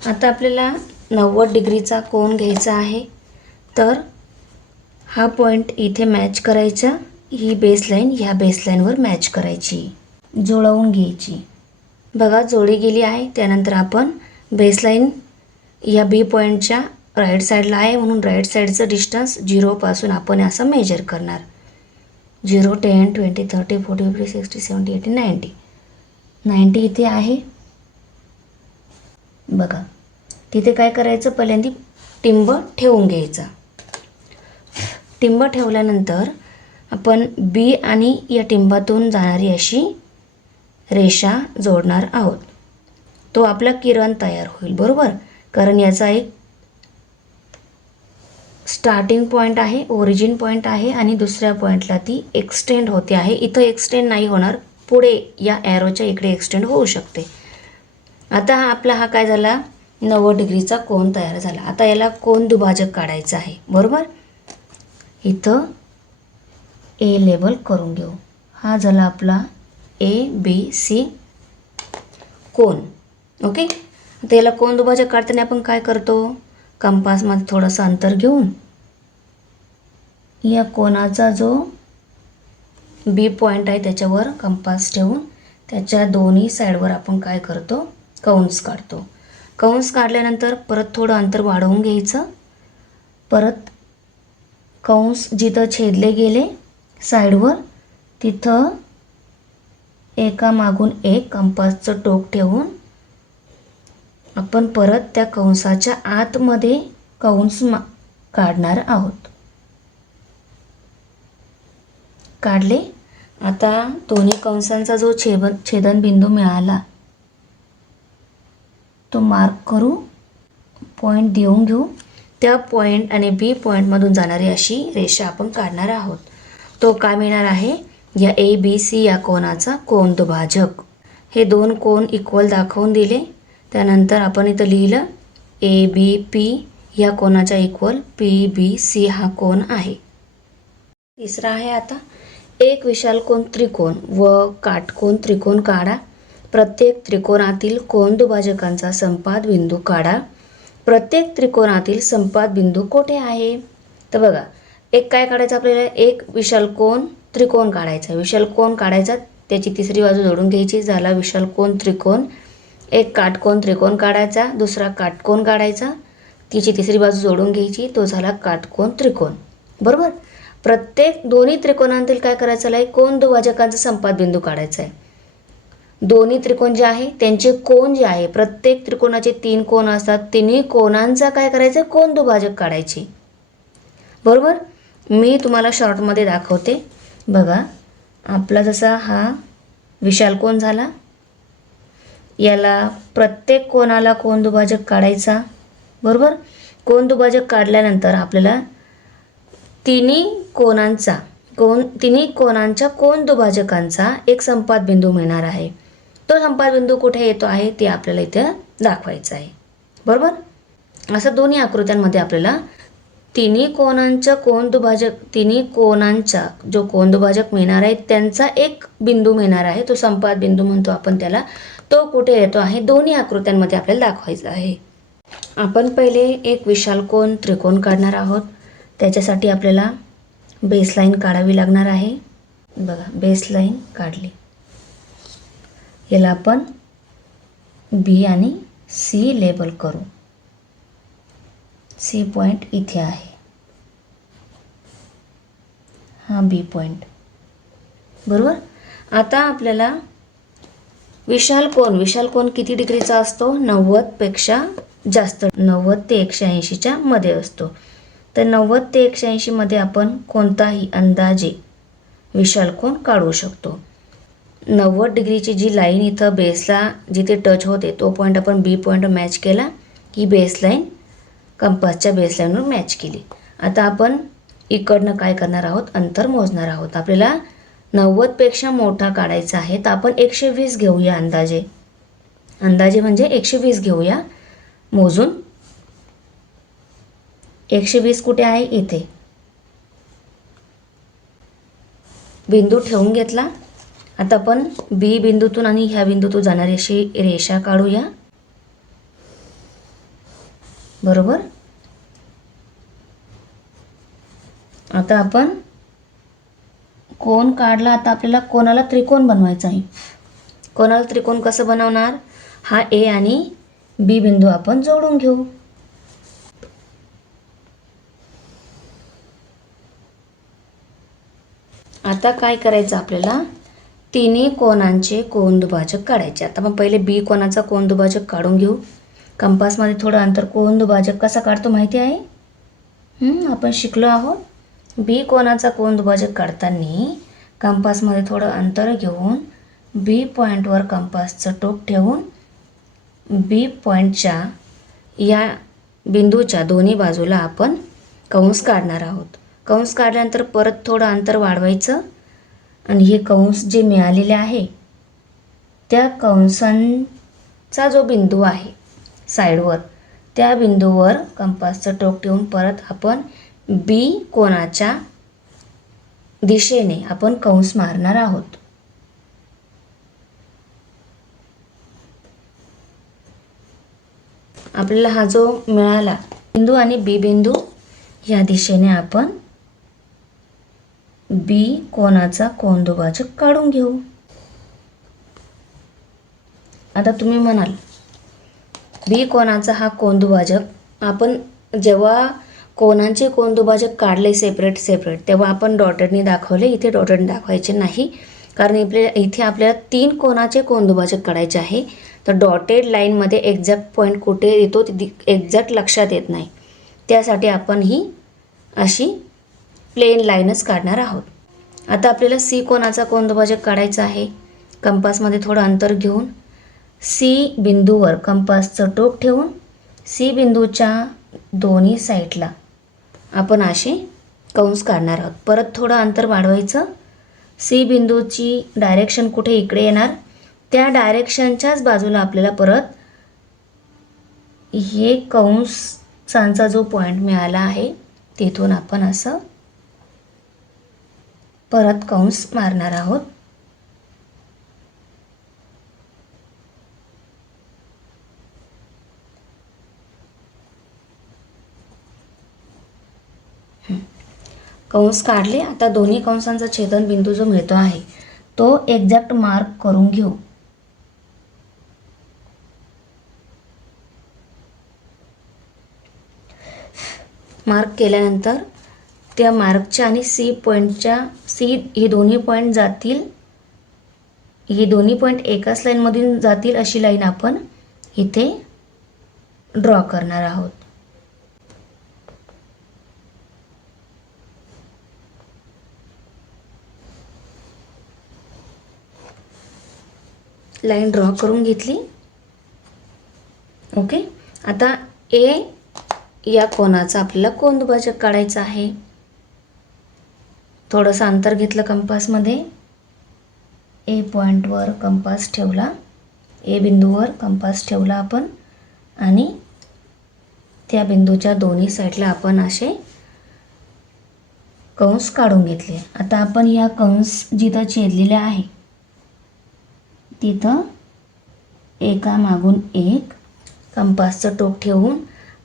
आता आपल्याला 90 डिग्रीचा कोन घ्यायचा आहे. तर हा पॉईंट इथे मॅच करायचा, ही बेसलाईन ह्या बेसलाईनवर मॅच करायची, जुळवून घ्यायची. बघा जोडी गेली आहे. त्यानंतर आपण बेसलाईन या बी पॉईंटच्या राईट साईडला आहे म्हणून राईट साईडचं डिस्टन्स 0 पासून आपण असं मेजर करणार. 0, 10, 20, 30, 40, 50, 60, 70, 80, 90. 90 इथे आहे. बघा तिथे काय करायचं, पहिल्यांदा टिंब ठेवून घ्यायचा. टिंब ठेवल्यानंतर आपण बी आणि या टिंबातून जाणारी अशी रेषा जोडणार आहोत. तो आपला किरण तयार होईल, बरोबर. कारण याचा एक स्टार्टिंग पॉईंट आहे, ओरिजिन पॉईंट आहे आणि दुसऱ्या पॉईंटला ती एक्सटेंड होते आहे. इथं एक्सटेंड नाही होणार, पुढे या ॲरोच्या इकडे एक्सटेंड होऊ शकते. आता हा काय झाला, 90 डिग्रीचा कोन तयार झाला. आता याला कोन दुभाजक काढायचं आहे, बरोबर. इथं ए लेबल करून घेऊ. हा झाला आपला ABC कोन. ओके. आता याला कोन दुभाजक काढताना आपण काय करतो, कंपासमध्ये थोडंसं अंतर घेऊन या कोनाचा जो बी पॉईंट आहे त्याच्यावर कंपास ठेवून त्याच्या दोन्ही साईडवर आपण काय करतो, कंस काढतो. कंस काढल्यानंतर परत थोडं अंतर वाढवून घ्यायचं. परत कंस जिथं छेदले गेले साईडवर तिथं एका मागून एक कंपासचं टोक ठेवून आपण परत त्या कंसाच्या आतमध्ये कंस काढणार आहोत. काढले. आता दोन्ही कंसांचा जो छेदनबिंदू मिळाला तो मार्क करू, पॉईंट देऊन घेऊ. त्या पॉईंट आणि बी पॉईंटमधून जाणारी अशी रेषा आपण काढणार आहोत. तो काय मिळणार आहे, या ABC या कोनाचा कोन दुभाजक. हे दोन कोन इक्वल दाखवून दिले. त्यानंतर आपण इथं लिहिलं ABP या कोनाच्या इक्वल PBC हा कोन आहे. तिसरा आहे आता एक विशालकोन त्रिकोण व काटकोन त्रिकोण काढा. प्रत्येक त्रिकोणातील कोन दुभाजकांचा संपात बिंदू काढा. प्रत्येक त्रिकोणातील संपात बिंदू कोठे आहे. तर बघा, एक काय काढायचं आपल्याला, एक विशालकोन त्रिकोण काढायचा. विशालकोन काढायचा, त्याची तिसरी बाजू जोडून घ्यायची, झाला विशालकोन त्रिकोण. एक काटकोन त्रिकोण काढायचा, दुसरा काटकोन काढायचा, तिची तिसरी बाजू जोडून घ्यायची, तो झाला काटकोन त्रिकोण, बरोबर. प्रत्येक दोन्ही त्रिकोणांतील काय करायचं आहे, कोन दुभाजकांचा संपात बिंदू काढायचा आहे. दोन्ही त्रिकोण जे आहे त्यांचे कोन जे आहे, प्रत्येक त्रिकोणाचे 3 कोन असतात, तिन्ही कोनांचा काय करायचं, कोन दुभाजक काढायचे, बरोबर. मी तुम्हाला शॉर्टमध्ये दाखवते. बघा, आपला जसा हा विशालकोन झाला, याला प्रत्येक कोनाला कोन दुभाजक काढायचा, बरोबर. कोन दुभाजक काढल्यानंतर आपल्याला तिन्ही कोनांच्या कोन दुभाजकांचा एक संपात बिंदू मिळणार आहे. तो संपात बिंदू कुठे येतो आहे ते आपल्याला इथे दाखवायचं आहे, बरोबर. असं दोन्ही आकृत्यांमध्ये आपल्याला तिन्ही कोनांचा जो कोन दुभाजक मिळणार आहे त्यांचा एक बिंदू मिळणार आहे, तो संपात बिंदू म्हणतो आपण त्याला. तो कुठे येतो आहे दोन्ही आकृत्यांमध्ये आपल्याला दाखवायचा आहे. आपण पहिले एक विशालकोन त्रिकोण काढणार आहोत. त्याच्यासाठी आपल्याला बेसलाईन काढावी लागणार आहे. बघा, बेसलाईन काढली. याला आपण B आणि C लेबल करू. C पॉईंट इथे आहे, हा B पॉईंट, बरोबर. आता आपल्याला विशालकोन किती डिग्रीचा असतो, 90 पेक्षा जास्त, 90 ते 180च्या मध्ये असतो. तर 90 ते 180 मध्ये आपण कोणताही अंदाजे विशालकोन काढू शकतो. 90 डिग्रीची जी लाईन इथं बेसला जिथे टच होते तो पॉईंट आपण B पॉईंट मॅच केला ही बेसलाईन कंपासच्या बेसलाईनवर मॅच केली. आता आपण इकडनं काय करणार आहोत, अंतर मोजणार आहोत. आपल्याला 90पेक्षा मोठा काढायचा आहे, तर आपण 120 घेऊया. अंदाजे म्हणजे 120 घेऊया मोजून. 120 कुठे आहे, इथे बिंदू ठेवून घेतला. आता आपण बी बिंदूतून आणि ह्या बिंदूतून जाणारी अशी रेषा काढूया. बरोबर. आता आपण कोन काढला. आता आपल्याला कोणाला त्रिकोण बनवायचा आहे. कोणाला त्रिकोण कसं बनवणार, हा ए आणि बी बिंदू आपण जोडून घेऊ. आता काय करायचं, आपल्याला तिन्ही कोणांचे कोनदुभाजक काढायचे. आता आपण पहिले बी कोणाचा कोनदुभाजक काढून घेऊ. कंपासमध्ये थोडं अंतर कोनदुभाजक कसा काढतो माहिती आहे, आपण शिकलो आहोत. बी कोणाचा कोनदुभाजक काढताना कंपासमध्ये थोडं अंतर घेऊन बी पॉईंटवर कंपासचं टोक ठेवून बी पॉईंटच्या या बिंदूच्या दोन्ही बाजूला आपण कंस काढणार आहोत. कंस काढल्यानंतर परत थोडं अंतर वाढवायचं आणि हे कंस जे मिळालेले आहे त्या कंसांचा जो बिंदू आहे साईडवर, त्या बिंदूवर कंपासचं टोक ठेवून परत आपण बी कोणाच्या दिशेने आपण कंस मारणार आहोत. आपल्याला हा जो मिळाला बिंदू आणि बी बिंदू, या दिशेने आपण बी कोणाचा कोनदुभाजक काढून घेऊ. आता तुम्ही म्हणाल बी कोणाचा हा कोनदुभाजक आपण जेव्हा कोणांचे कोनदुभाजक काढले सेपरेट तेव्हा आपण डॉटेडने दाखवले. इथे डॉटेडने दाखवायचे नाही, कारण इथे आपल्याला 3 कोणाचे कोनदुभाजक काढायचे आहे. तर डॉटेड लाईनमध्ये एक्झॅक्ट पॉईंट कुठे येतो ते एक्झॅक्ट लक्षात येत नाही. त्यासाठी आपण ही अशी प्लेन लाईनच काढणार आहोत. आता आपल्याला सी कोणाचा कोनदुभाजक काढायचा आहे. कंपासमध्ये थोडं अंतर घेऊन सी बिंदूवर कंपासचं टोक ठेवून सी बिंदूच्या दोन्ही साईडला आपण असे कंस काढणार आहोत. परत थोडं अंतर वाढवायचं. सी बिंदूची डायरेक्शन कुठे इकडे येणार, त्या डायरेक्शनच्याच बाजूला आपल्याला परत हे कंसांचा जो पॉईंट मिळाला आहे तिथून आपण असं परत कंस मारणार आहोत. कंस काढले. आता दोन्ही कंसांचा छेदनबिंदू जो मिळतो आहे तो एक्झॅक्ट मार्क करून घेऊ. मार्क केल्यानंतर त्या मार्कच्या आणि सी पॉईंटच्या हे दोन्ही पॉईंट जातील, हे दोन्ही पॉईंट एकाच लाईनमधून जातील अशी लाईन आपण इथे ड्रॉ करणार आहोत. लाईन ड्रॉ करून घेतली. ओके. आता ए या कोणाचा आपल्याला कोनदुभाजक काढायचा आहे. थोडंसं अंतर घेतलं कंपासमध्ये. ए पॉईंटवर कंपास ठेवला, ए बिंदूवर कंपास ठेवला आपण आणि त्या बिंदूच्या दोन्ही साईडला आपण असे कंस काढून घेतले. आता आपण या कंस जिथं छेदलेले आहे तिथं एका मागून एक कंपासचं टोक ठेवून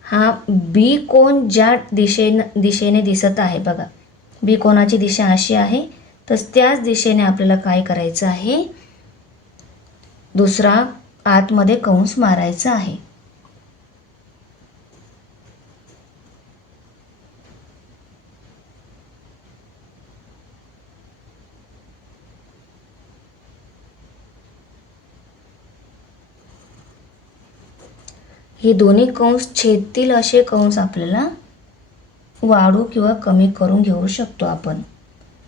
हा बी कोन ज्या दिशेने दिसत आहे बघा, बी कोनाची दिशा अशी आहे, तर त्याच दिशेने आपल्याला काय करायचं आहे, दुसरा आतमध्ये कंस मारायचा आहे. हे दोन्ही कंस छेदतील असे कंस आपल्याला वाढू किंवा कमी करून घेऊ शकतो आपण.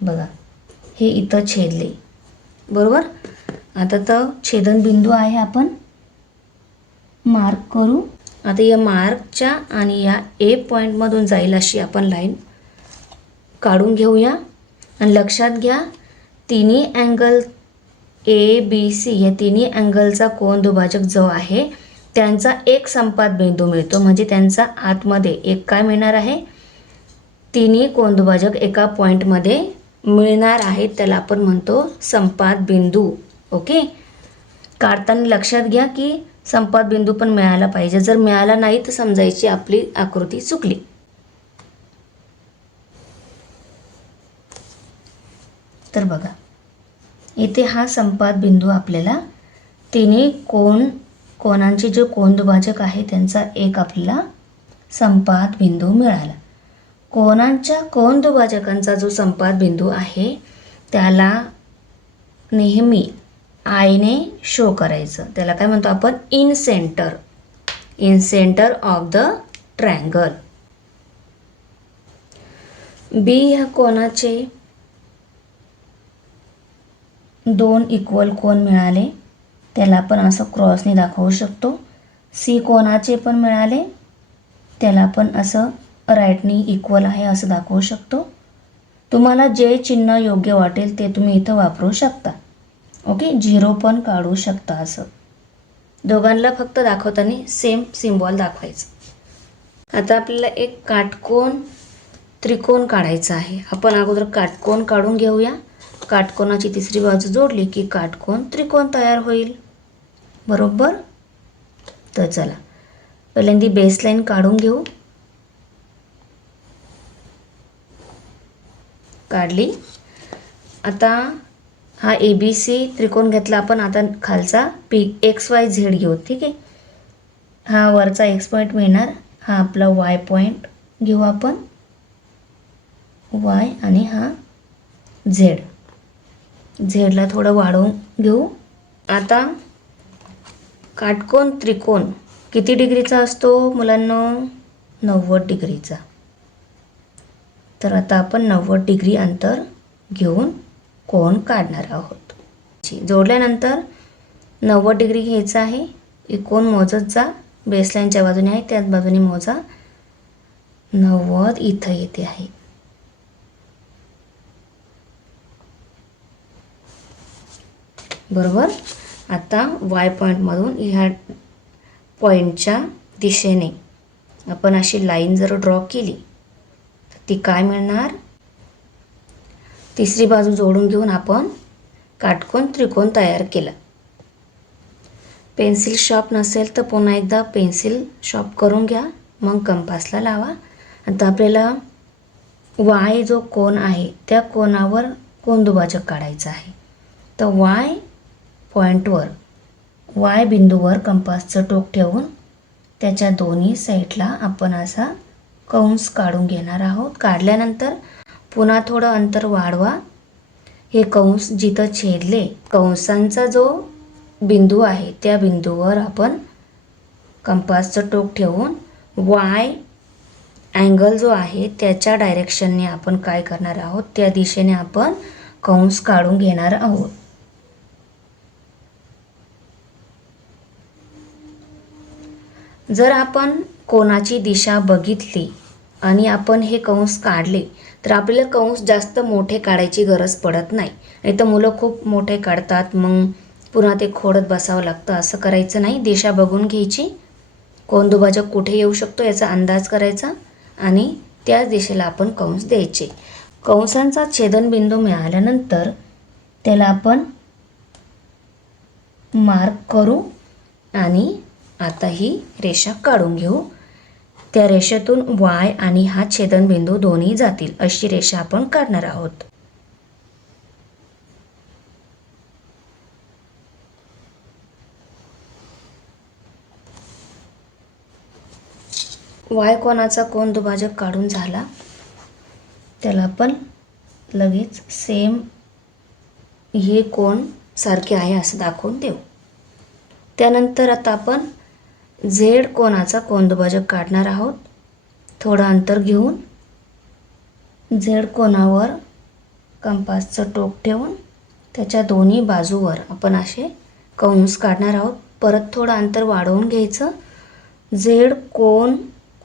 बघा हे इथं छेदले, बरोबर. आता तर छेदन बिंदू आहे आपण मार्क करू आता या मार्कच्या आणि या ए पॉईंटमधून जाईल अशी आपण लाईन काढून घेऊया. आणि लक्षात घ्या, तिन्ही अँगल ए बी सी या तिन्ही अँगलचा कोन दुभाजक जो आहे त्यांचा एक संपात बिंदू मिळतो. म्हणजे त्यांचा आतमध्ये एक काय मिळणार आहे, तिन्ही कोन दुभाजक एका पॉईंटमध्ये मिळणार आहेत. त्याला आपण म्हणतो संपात बिंदू. ओके, काढताना लक्षात घ्या की संपात बिंदू पण मिळाला पाहिजे. जर मिळाला नाही तर समजायची आपली आकृती चुकली. तर बघा, इथे हा संपात बिंदू आपल्याला तिन्ही कोणांचे जे कोन दुभाजक आहे त्यांचा एक आपल्याला संपात बिंदू मिळाला. कोणांच्या कोन दुभाजकांचा जो संपात बिंदू आहे त्याला नेहमी आयने शो करायचं. त्याला काय म्हणतो आपण, in centre of the triangle. B ह्या कोनाचे दोन इक्वल कोन मिळाले, त्याला आपण असं क्रॉसने दाखवू शकतो. सी कोनाचे पण मिळाले, त्याला आपण असं राईटनी इक्वल आहे असं दाखवू शकतो. तुम्हाला जे चिन्ह योग्य वाटेल ते तुम्ही इथं वापरू शकता. ओके, 0 पण काढू शकता. असं दोघांना फक्त दाखवताना सेम सिम्बॉल दाखवायचं. आता आपल्याला एक काटकोन त्रिकोण काढायचा आहे. आपण अगोदर काटकोन काढून घेऊया. काटकोनाची तिसरी बाजू जोडली की काटकोन त्रिकोण तयार होईल. बरोबर. तर चला पहिल्यांदा बेसलाईन काढून घेऊ. काढली. आता हा ABC त्रिकोण घेतला आपण. आता खालचा XYZ घेऊ. ठीक आहे, हा वरचा X पॉईंट मिळणार, हा आपला Y पॉईंट घेऊ आपण, Y, आणि हा झेडला थोडं वाढवून घेऊ. आता काटकोन त्रिकोण किती डिग्रीचा असतो मुलांनो, 90 डिग्रीचा. तर आता आपण 90 डिग्री अंतर घेऊन कोन काढणार आहोत. जोडल्यानंतर 90 डिग्री घ्यायचा आहे. कोन मोजत जा, बेसलाईनच्या बाजूने आहे त्याच बाजूने मोजा. 90 इथं येते आहे. बरोबर. आता Y पॉईंटमधून ह्या पॉईंटच्या दिशेने आपण अशी लाईन जर ड्रॉ केली तर ती काय मिळणार, तिसरी बाजू जोडून घेऊन आपण काटकोन त्रिकोण तयार केला. पेन्सिल शॉर्प नसेल तर पुन्हा एकदा पेन्सिल शॉर्प करून घ्या, मग कंपासला लावा. आता आपल्याला Y जो कोन आहे त्या कोनावर कोन दुभाजक काढायचा आहे. तर Y पॉईंटवर, Y बिंदूवर कंपासचं टोक ठेवून त्याच्या दोन्ही साईडला आपण असा कंस काढून घेणार आहोत. काढल्यानंतर पुन्हा थोडं अंतर वाढवा. हे कंस जिथं छेदले, कंसांचा जो बिंदू आहे त्या बिंदूवर आपण कंपासचं टोक ठेवून Y अँगल जो आहे त्याच्या डायरेक्शनने आपण काय करणार आहोत, त्या दिशेने आपण कंस काढून घेणार आहोत. जर आपण कोनाची दिशा बघितली आणि आपण हे कंस काढले तर आपल्याला कंस जास्त मोठे काढायची गरज पडत नाही. नाही तर मुलं खूप मोठे काढतात, मग पुन्हा ते खोडत बसावं लागतं. असं करायचं नाही. दिशा बघून घ्यायची, कोन दुभाजक कुठे येऊ शकतो याचा अंदाज करायचा आणि त्याच दिशेला आपण कंस द्यायचे. कंसांचा छेदनबिंदू मिळाल्यानंतर त्याला आपण मार्क करू आणि आता ही रेषा काढून घेऊ. त्या रेषेतून Y आणि हा छेदनबिंदू दोन्ही जातील अशी रेषा आपण काढणार आहोत. Y कोनाचा कोन दुभाजक काढून झाला, त्याला आपण लगेच सेम हे कोन सारखे आहे असं दाखवून देऊ. त्यानंतर आता आपण Z कोनाचा कोन दुभाजक काढणार आहोत. थोडं अंतर घेऊन Z कोनावर कंपासचं टोक ठेवून त्याच्या दोन्ही बाजूवर आपण असे कंस काढणार आहोत. परत थोडं अंतर वाढवून घ्यायचं. झेड कोन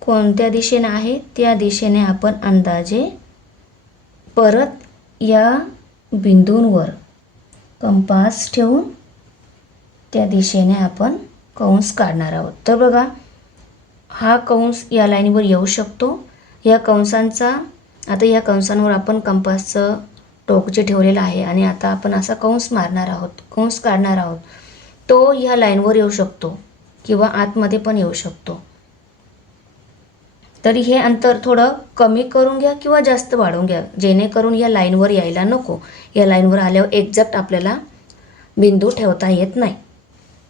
कोणत्या दिशेने आहे त्या दिशेने आपण अंदाजे परत या बिंदूंवर कंपास ठेवून त्या दिशेने आपण कंस काढणार आहोत. तर बघा, हा कंस या लाईनवर येऊ शकतो. या कंसांचा आता या कंसांवर आपण कंपासचं टोक जे ठेवलेलं आहे आणि आता आपण असा कंस मारणार आहोत, कंस काढणार आहोत. तो ह्या लाईनवर येऊ शकतो किंवा आतमध्ये पण येऊ शकतो. तरी हे अंतर थोडं कमी करून घ्या किंवा जास्त वाढवून घ्या, जेणेकरून या लाईनवर यायला नको. या लाईनवर आल्यावर एक्झॅक्ट आपल्याला बिंदू ठेवता येत नाही.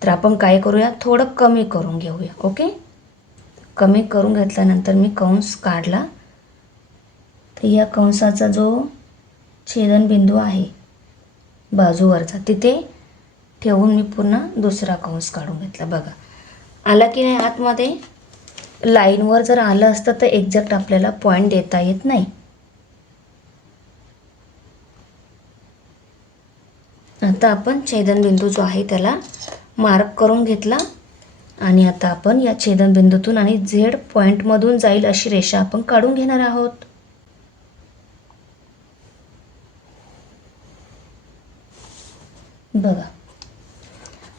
तर आपण काय करूया, थोडं कमी करून घेऊया. ओके, कमी करून घेतल्यानंतर मी कंस काढला. तर या कंसाचा जो छेदनबिंदू आहे बाजूवरचा तिथे ठेवून मी पुन्हा दुसरा कंस काढून घेतला. बघा, आला की नाही आतमध्ये. लाईनवर जर आलं असतं तर एक्झॅक्ट आपल्याला पॉईंट देता येत नाही. आता आपण छेदनबिंदू जो आहे त्याला मार्क करून घेतला आणि आता आपण या छेदनबिंदूतून आणि झेड पॉईंटमधून जाईल अशी रेषा आपण काढून घेणार आहोत. बघा,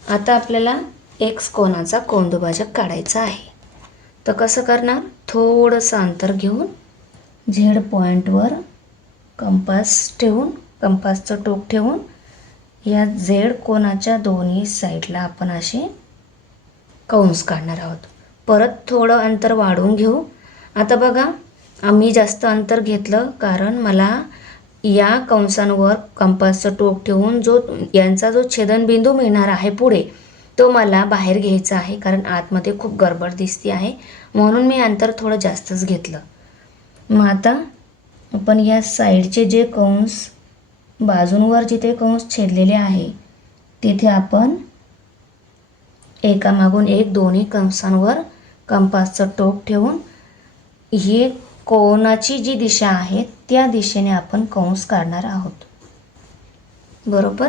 आता आपल्याला एक्स कोनाचा कोनदुभाजक काढायचा आहे. तर कसं करणार, थोडंसं अंतर घेऊन झेड पॉईंटवर कंपास ठेवून, कंपासचं टोक ठेवून या झेड कोनाच्या दोन्ही साईडला आपण असे कंस काढणार आहोत. परत थोडं अंतर वाढवून घेऊ. आता बघा, आम्ही जास्त अंतर घेतलं कारण मला या कंसांवर कंपासचं टोक ठेवून यांचा जो छेदनबिंदू मिळणार आहे पुढे, तो मला बाहेर घ्यायचा आहे. कारण आतमध्ये खूप गडबड दिसती आहे, म्हणून मी अंतर थोडं जास्तच घेतलं. मग आता आपण या साईडचे जे कंस, बाजूंवर जिथे कंस छेदलेले आहे तिथे आपण एकामागून एक दोन्ही कंसांवर कंपासचं टोक ठेवून ही कोनाची जी दिशा आहे त्या दिशेने आपण कंस काढणार आहोत. बरोबर,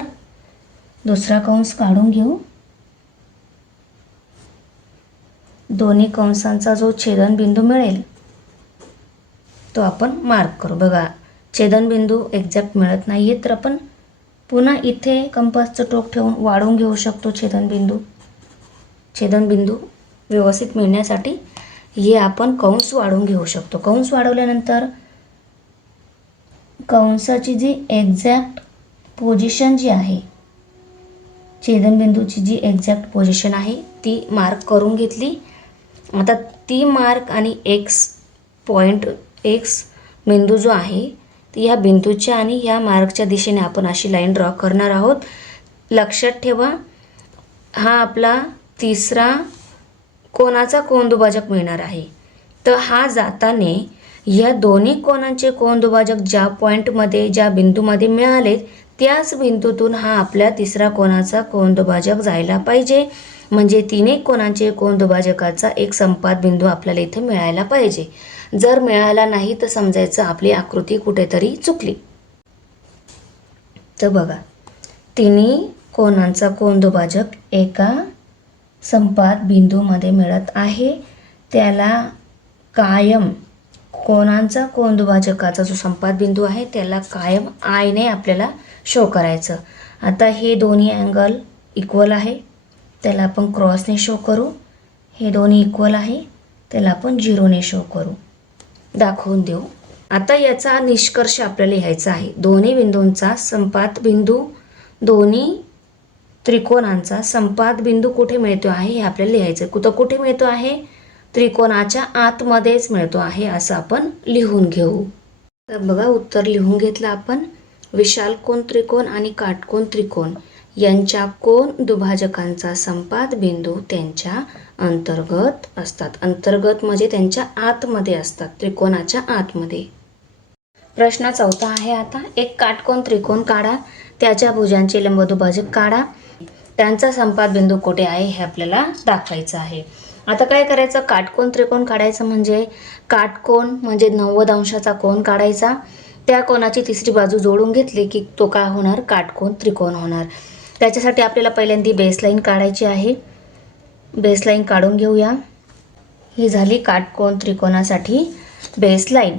दुसरा कंस काढून घेऊ. दोन्ही कंसांचा जो छेदनबिंदू मिळेल तो आपण मार्क करू. बघा, छेदनबिंदू एक्झॅक्ट मिळत नाही आहे, तर आपण पुन्हा इथे कंपासचं टोक ठेवून वाढवून घेऊ शकतो छेदनबिंदू व्यवस्थित मिळण्यासाठी हे आपण कंस वाढवून घेऊ शकतो. कंस वाढवल्यानंतर कंसाची जी एक्झॅक्ट पोझिशन जी आहे, छेदनबिंदूची जी एक्झॅक्ट पोझिशन आहे ती मार्क करून घेतली. आता ती मार्क आणि एक्स पॉईंट, एक्स बिंदू जो आहे ह्या बिंदूच्या आणि ह्या मार्कच्या दिशेने आपण अशी लाईन ड्रॉ करणार आहोत. लक्षात ठेवा, हा आपला तिसरा कोनाचा कोनदुभाजक मिळणार आहे. तर हा जाताने या दोन्ही कोनांचे कोनदुभाजक ज्या पॉईंटमध्ये, ज्या बिंदूमध्ये मिळाले त्याच बिंदूतून हा आपल्या तिसरा कोनाचा कोनदुभाजक जायला पाहिजे. म्हणजे तिन्ही कोनांचे कोनदुभाजकाचा एक संपात बिंदू आपल्याला इथे मिळायला पाहिजे. जर मिळाला नाही तर समजायचं आपली आकृती कुठेतरी चुकली. तर बघा, तिन्ही कोनांचा कोनदुभाजक एका संपात बिंदूमध्ये मिळत आहे. त्याला कायम कोनांचा कोनदुभाजकाचा जो संपात बिंदू आहे त्याला कायम आयने आपल्याला शो करायचं. आता हे दोन्ही अँगल इक्वल आहे, त्याला आपण क्रॉसने शो करू. हे दोन्ही इक्वल आहे, त्याला आपण झिरोने शो करू, दाखवून देऊ. आता याचा निष्कर्ष आपल्याला लिहायचा आहे. दोन्ही बिंदूंचा संपात बिंदू, दोन्ही त्रिकोणांचा संपात बिंदू कुठे मिळतो आहे हे आपल्याला लिहायचं. कुठे मिळतो आहे, त्रिकोणाच्या आतमध्येच मिळतो आहे असं आपण लिहून घेऊ. तर बघा, उत्तर लिहून घेतलं आपण. विशाल कोन त्रिकोण आणि काटकोन त्रिकोण यांच्या कोन दुभाजकांचा संपात बिंदू त्यांच्या अंतर्गत असतात. अंतर्गत म्हणजे त्यांच्या आतमध्ये असतात, त्रिकोणाच्या आतमध्ये. प्रश्न 4 आहे. आता एक काटकोन त्रिकोण काढा, त्याच्या भुजांचे लंबदुभाजक काढा, त्यांचा संपात बिंदू कुठे आहे हे आपल्याला दाखवायचं आहे. आता काय करायचं, काटकोन त्रिकोण काढायचं म्हणजे काटकोन म्हणजे 90 अंशाचा कोन काढायचा. त्या कोनाची तिसरी बाजू जोडून घेतली की तो काय होणार, काटकोन त्रिकोण होणार. त्याच्यासाठी आपल्याला पहिल्यांदा बेसलाईन काढायची आहे. बेसलाईन काढून घेऊया. ही झाली काटकोन त्रिकोणासाठी बेसलाईन.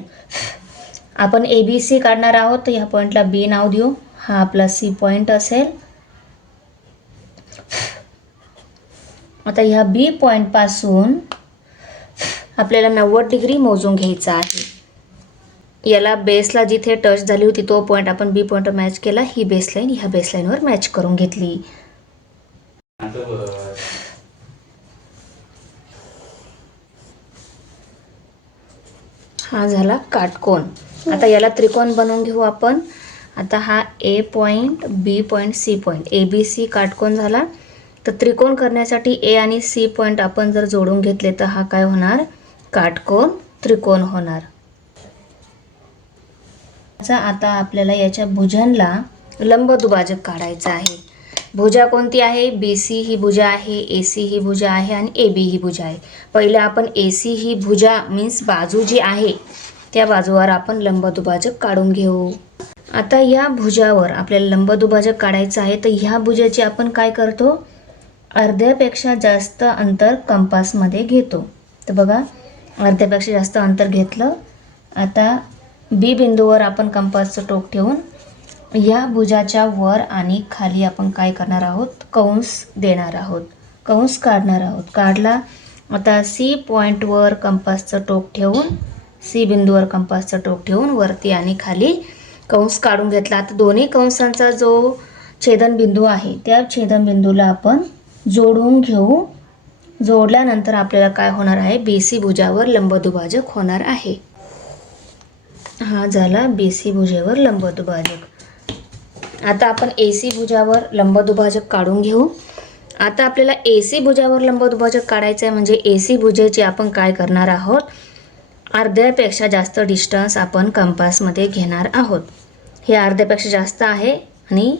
आपण ABC काढणार आहोत, तर ह्या पॉईंटला B नाव देऊ. हा आपला C पॉईंट असेल. आता ह्या B पॉईंटपासून आपल्याला 90 डिग्री मोजून घ्यायचा आहे. याला बेसला जिथे टच झाली होती तो पॉईंट आपण B पॉईंटवर मॅच केला. ही बेसलाईन ह्या बेसलाईनवर मॅच करून घेतली. हा झाला काटकोन. आता याला त्रिकोण बनवून घेऊ आपण. आता हा A point, B point, C point, ABC काटकोन झाला. तर त्रिकोण करण्यासाठी A आणि C पॉईंट आपण जर जोडून घेतले तर हा काय होणार? काटकोन त्रिकोण होणार. आता आपल्याला याच्या भुजांना लंबदुभाजक काढायचं आहे. भुजा कोणती आहे? BC ही भुजा आहे, AC ही भुजा आहे आणि AB ही भुजा आहे. पहिले आपण AC ही भुजा मीन्स बाजू जी आहे त्या बाजूवर आपण लंबदुभाजक काढून घेऊ. आता या भुजावर आपल्याला लंबदुभाजक काढायचं आहे. तर ह्या भुजाची आपण काय करतो? अर्ध्यापेक्षा जास्त अंतर कंपासमध्ये घेतो. तर बघा, अर्ध्यापेक्षा जास्त अंतर घेतलं. आता B बिंदूवर आपण कंपासचं टोक ठेवून या भुजाच्या वर आणि खाली आपण काय करणार आहोत? कंस देणार आहोत, कंस काढणार आहोत. काढला. आता C पॉईंटवर कंपासचं टोक ठेवून, C बिंदूवर कंपासचं टोक ठेवून वरती आणि खाली कंस काढून घेतला. आता दोन्ही कंसांचा जो छेदनबिंदू आहे त्या छेदनबिंदूला आपण जोडून घेऊ. जोडल्यानंतर आपल्याला काय होणार आहे? BC भुजावर लंबदुभाजक होणार आहे. हा झाला BC भुजेवर लंबदुभाजक. आता आपण AC भुजावर लंबदुभाजक काढून घेऊ. आता आपल्याला AC भुजावर लंबदुभाजक काढायचं आहे. म्हणजे AC भुजेची आपण काय करणार आहोत? अर्ध्यापेक्षा जास्त डिस्टन्स आपण कंपासमध्ये घेणार आहोत. हे अर्ध्यापेक्षा जास्त आहे आणि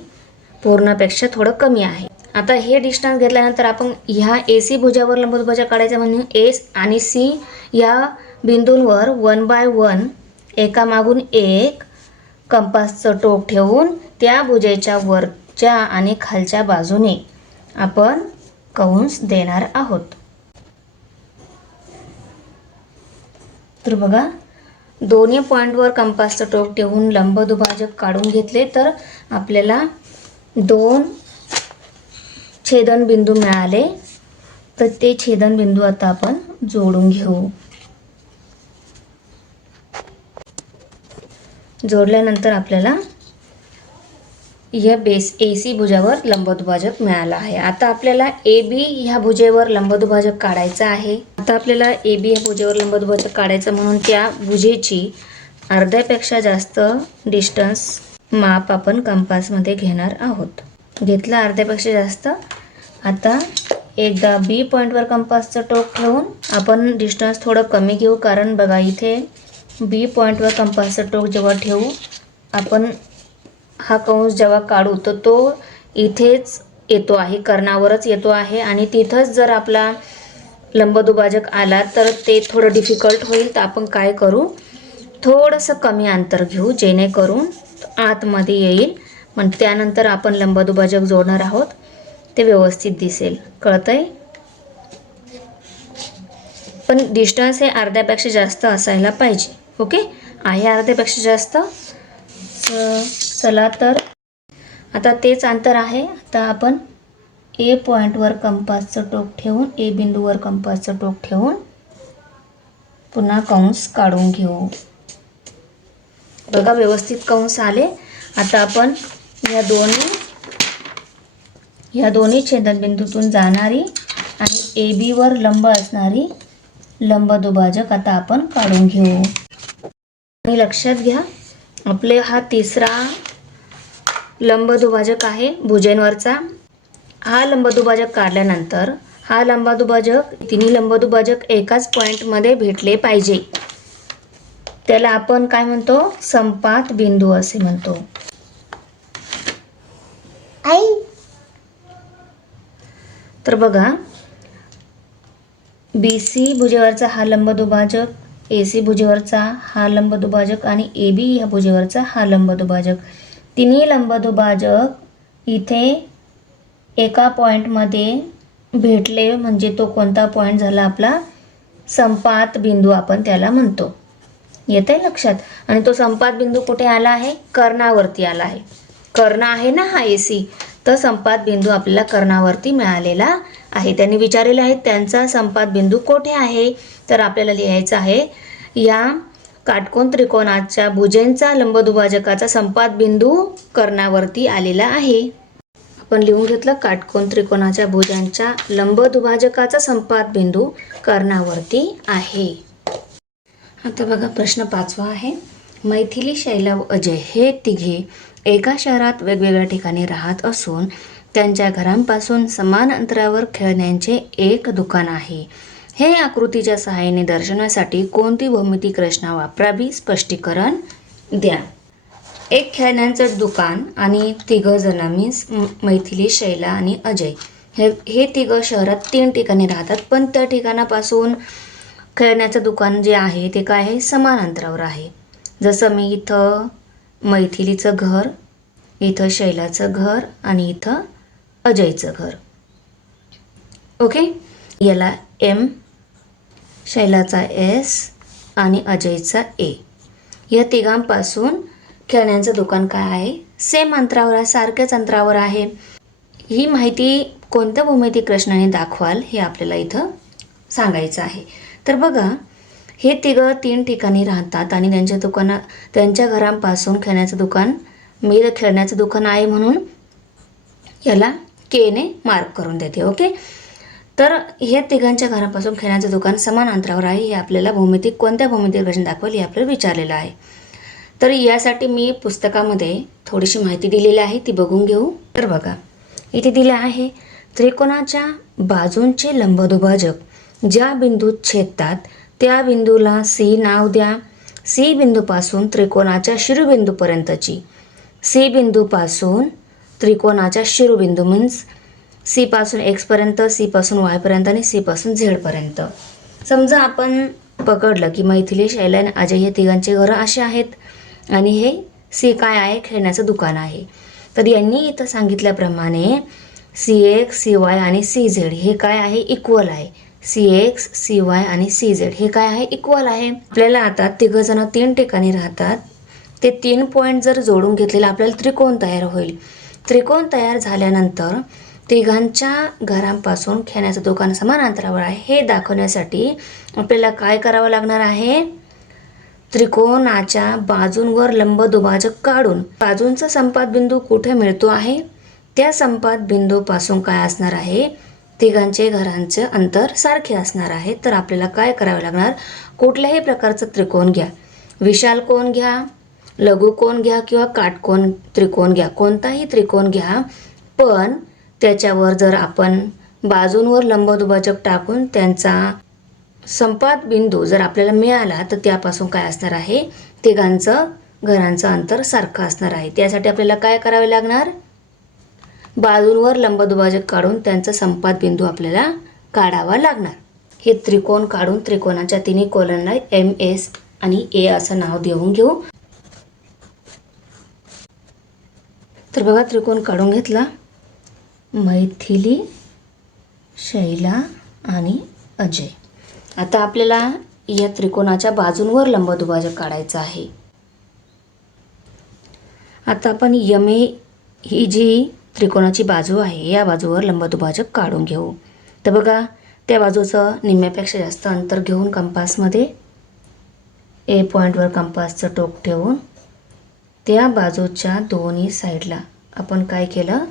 पूर्णपेक्षा थोडं कमी आहे. आता हे डिस्टन्स घेतल्यानंतर आपण ह्या AC भुजावर लंबदुभाजक काढायचं म्हणून S आणि C या बिंदूंवर 1/1 एकामागून एक कंपासचं टोक ठेवून त्या भुजेच्या वरच्या आणि खालच्या बाजूने आपण कंस देणार आहोत. तर बघा, दोन्ही पॉईंटवर कंपासचं टोक ठेवून लंबदुभाजक काढून घेतले तर आपल्याला 2 छेदनबिंदू मिळाले. तर ते छेदनबिंदू आता आपण जोडून घेऊ. जोडल्यानंतर आपल्याला या AC भुजावर लंबदुभाजक मिळाला आहे. आता आपल्याला AB ह्या भुजेवर लंबदुभाजक काढायचं आहे. आता आपल्याला AB ह्या भुजेवर लंबदुभाजक काढायचं म्हणून त्या भुजेची अर्ध्यापेक्षा जास्त डिस्टन्स माप आपण कंपासमध्ये घेणार आहोत. घेतला अर्ध्यापेक्षा जास्त. आता एकदा B पॉईंटवर कंपासचं टोक ठेवून आपण डिस्टन्स थोडं कमी घेऊ. कारण बघा, इथे B पॉईंटवर कंपासचं टोक जेव्हा ठेवू आपण, हा कंस जेव्हा काढू तर तो इथेच येतो आहे, कर्णावरच येतो आहे. आणि तिथंच जर आपला लंबदुभाजक आला तर ते थोडं डिफिकल्ट होईल. तर आपण काय करू? थोडंसं कमी अंतर घेऊ जेणेकरून आतमध्ये येईल. पण त्यानंतर आपण लंबदुभाजक जोडणार आहोत, ते व्यवस्थित दिसेल. कळतंय? पण डिस्टन्स हे अर्ध्यापेक्षा जास्त असायला पाहिजे. ओके, आहे अर्ध्यापेक्षा जास्त. चला तर आता तेच अंतर आहे. आता आपण A पॉईंटवर कंपासचं टोक ठेवून, A बिंदूवर कंपासचं टोक ठेवून पुन्हा कंस काढून घेऊ. बघा, व्यवस्थित कंस आले. आता आपण या दोन्ही छेदनबिंदूतून जाणारी आणि AB वर लंब असणारी लंबदुभाजक आता आपण काढून घेऊ. आणि लक्षात घ्या, आपले हा तिसरा लंबदुभाजक आहे भुजेंवरचा. हा लंबदुभाजक काढल्यानंतर हा लंबदुभाजक, तिन्ही लंबदुभाजक एकाच पॉईंटमध्ये भेटले पाहिजे. त्याला आपण काय म्हणतो? संपात बिंदू असे म्हणतो. तर बघा, BC भुजेवरचा हा लंबदुभाजक, AC भुजेवरचा हा लंबदुभाजक आणि AB या भुजेवरचा हा लंबदुभाजक, तिन्ही लंबदुभाजक इथे एका पॉईंटमध्ये भेटले. म्हणजे तो कोणता पॉईंट झाला? आपला संपात बिंदू आपण त्याला म्हणतो. येतंय लक्षात? आणि तो संपात बिंदू कुठे आला आहे? कर्णावरती आला आहे. कर्ण आहे ना हा AC, तर संपात बिंदू आपल्याला कर्णावरती मिळालेला आहे. त्यांनी विचारलेले आहे त्यांचा संपात बिंदू कोठे आहे, तर आपल्याला लिहायचं आहे या काटकोन त्रिकोणाच्या भुजांचा लंबदुभाजकाचा संपात बिंदू कर्णावरती आलेला आहे. आपण लिहून घेतलं काटकोन त्रिकोणाच्या भुजांच्या लंबदुभाजकाचा संपात बिंदू कर्णावरती आहे. आता बघा प्रश्न 5वा आहे. मैथिली, शैला व अजय हे तिघे एका शहरात वेगवेगळ्या ठिकाणी राहत असून त्यांच्या घरांपासून समान अंतरावर खेळण्यांचे एक दुकान आहे. हे आकृतीच्या सहाय्याने दर्शवण्यासाठी कोणती भौमितिक रचना वापरावी? स्पष्टीकरण द्या. एक खेळण्यांचं दुकान आणि तिघं जण मीन्स मैथिली, शैला आणि अजय हे तिघं शहरात 3 ठिकाणी राहतात, पण त्या ठिकाणापासून खेळण्याचं दुकान जे आहे ते काय आहे? समान अंतरावर आहे. जसं मी इथं मैथिलीचं घर, इथं शैलाचं घर आणि इथं अजयचं घर. ओके, याला M, शैलाचा S आणि अजयचा A. या तिघांपासून खेळण्यांचं दुकान काय आहे? सेम अंतरावर आहे, सारख्याच अंतरावर आहे. ही माहिती कोणत्या भौमितिक रचनेने दाखवाल हे आपल्याला इथं सांगायचं आहे. तर बघा हे तिघं 3 ठिकाणी राहतात आणि त्यांच्या घरांपासून खेळण्याचं दुकान, मी खेळण्याचं दुकान आहे म्हणून याला K ने मार्क करून देते. ओके, तर हे तिघांच्या घरापासून खेळण्याचं दुकान समान अंतरावर आहे. हे आपल्याला कोणत्या भौमितिक रचना दाखवाल हे आपल्याला विचारलेलं आहे. तर यासाठी मी पुस्तकामध्ये थोडीशी माहिती दिलेली आहे, ती बघून घेऊ. तर बघा इथे दिलं आहे त्रिकोणाच्या बाजूंचे लंबदुभाजक ज्या बिंदूत छेदतात त्या बिंदूला C नाव द्या. C बिंदूपासून त्रिकोणाच्या शिरोबिंदूपर्यंतची, C बिंदूपासून त्रिकोणाच्या शिरोबिंदू मीन्स C पासून X पर्यंत, C पासून Y पर्यंत आणि C पासून Z पर्यंत. समजा आपण पकडलं की मैथिली, शैला आणि अजय हे तिघांचे घरं असे आहेत आणि हे C काय आहे? खेळण्याचं दुकान आहे. तर यांनी इथं सांगितल्याप्रमाणे CX, CY आणि CZ हे काय आहे? इक्वल आहे. CX, CY आणि CZ हे काय आहे? इक्वल आहे. आपल्याला आता तिघंजणं 3 ठिकाणी राहतात, ते 3 पॉईंट जर जोडून घेतलेला आपल्याला त्रिकोण तयार होईल. त्रिकोण तयार झाल्यानंतर तिघांच्या घरांपासून खेळण्याचं दुकान समान अंतरावर आहे हे दाखवण्यासाठी आपल्याला काय करावं लागणार आहे? त्रिकोणाच्या बाजूंवर लंबदुभाजक काढून बाजूंचा संपात बिंदू कुठे मिळतो आहे त्या संपात बिंदूपासून काय असणार आहे? तिघांचे घरांचे अंतर सारखे असणार आहे. तर आपल्याला काय करावं लागणार? कुठल्याही प्रकारचं त्रिकोण घ्या, विशाल कोण घ्या, लघु कोण घ्या किंवा काटकोन त्रिकोण घ्या, कोणताही त्रिकोण घ्या, पण त्याच्यावर जर आपण बाजूंवर लंबदुभाजक टाकून त्यांचा संपात बिंदू जर आपल्याला मिळाला तर त्यापासून काय असणार आहे? तिघांचं घरांचं अंतर सारखं असणार आहे. त्यासाठी आपल्याला काय करावे लागणार? बाजूंवर लंबदुभाजक काढून त्यांचा संपात बिंदू आपल्याला काढावा लागणार. हे त्रिकोण काढून त्रिकोणाच्या तिन्ही कोलनला MS आणि A असं नाव देऊन घेऊ. तर बघा त्रिकोण काढून घेतला. मैथिली, शैला आणि अजय. आता आपल्याला या त्रिकोणाच्या बाजूंवर लंबदुभाजक काढायचं आहे. आता आपण MA ही जी त्रिकोणाची बाजू आहे या बाजूवर लंबदुभाजक काढून घेऊ. तर बघा त्या बाजूचं निम्म्यापेक्षा जास्त अंतर घेऊन कंपासमध्ये A पॉईंटवर कंपासचं टोक ठेवून त्या बाजूच्या दोन्ही साईडला आपण काय केलं?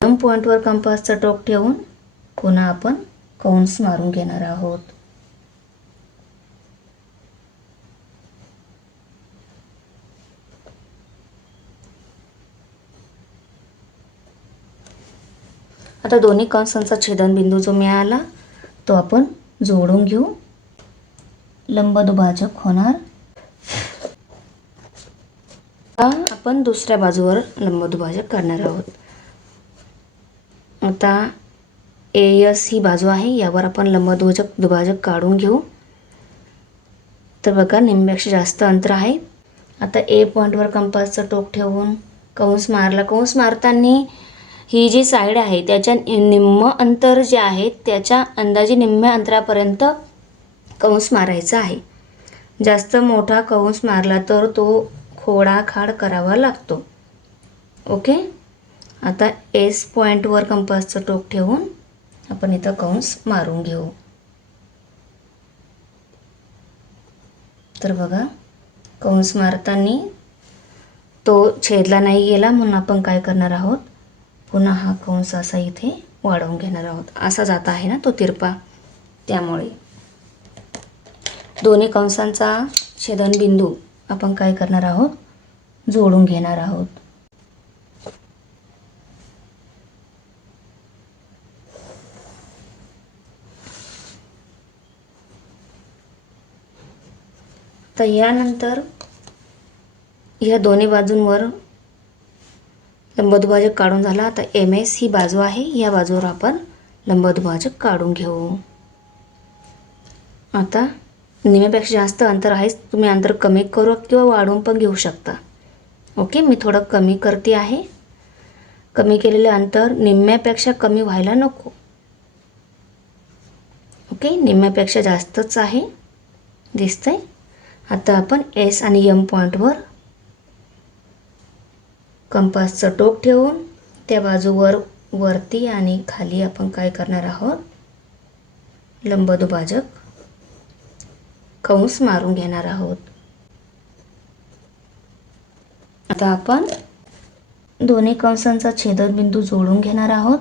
M पॉईंटवर कंपासचं टोक ठेवून पुन्हा आपण कंस मारून घेणार आहोत. आता दोन्ही कंसांचा छेदनबिंदू जो मिळाला तो आपण जोडून घेऊ. लंबदुभाजक होणार. आपण दुसऱ्या बाजूवर लंबदुभाजक करणार आहोत. आता AS ही बाजू आहे, यावर आपण लंबदुभाजक काढून घेऊ. तर बघा निम्म्यापेक्षा जास्त अंतर आहे. आता A पॉईंटवर कंपासचं टोक ठेवून कंस मारला. कंस मारताना ही जी साईड आहे त्याच्या निम्म अंतर जे आहे त्याच्या अंदाजे निम्म्या अंतरापर्यंत कंस मारायचा आहे. जास्त मोठा कंस मारला तर तो खोडाखाड करावा लागतो. ओके. आता एस पॉईंटवर कंपासचं टोक ठेवून आपण इथं कंस मारून घेऊ. तर बघा, कंस मारताना तो छेदला नाही गेला म्हणून आपण काय करणार आहोत, पुन्हा हा कंस असा इथे वाढवून घेणार आहोत. असा जात आहे ना तो तिरपा, त्यामुळे दोन्ही कंसांचा छेदनबिंदू आपण काय करणार आहोत, जोडून घेणार आहोत. तर यानंतर ह्या दोन्ही बाजूंवर लंबदुभाजक काढून झाला. आता MS ही बाजू आहे, या बाजूवर आपण लंबदुभाजक काढून घेऊ. आता निम्म्यापेक्षा जास्त अंतर आहे, तुम्ही अंतर कमी करू किंवा वाढवून पण घेऊ शकता. ओके, मी थोडं कमी करते आहे. कमी केलेलं अंतर निम्म्यापेक्षा कमी व्हायला नको. ओके, निम्म्यापेक्षा जास्तच आहे, दिसतंय. आता आपण S आणि M पॉईंटवर कंपासचं टोक ठेवून त्या बाजूवर वरती आणि खाली आपण काय करणार आहोत, लंबदुभाजक कंस मारून घेणार आहोत. आता आपण दोन्ही कंसांचा छेदनबिंदू जोडून घेणार आहोत.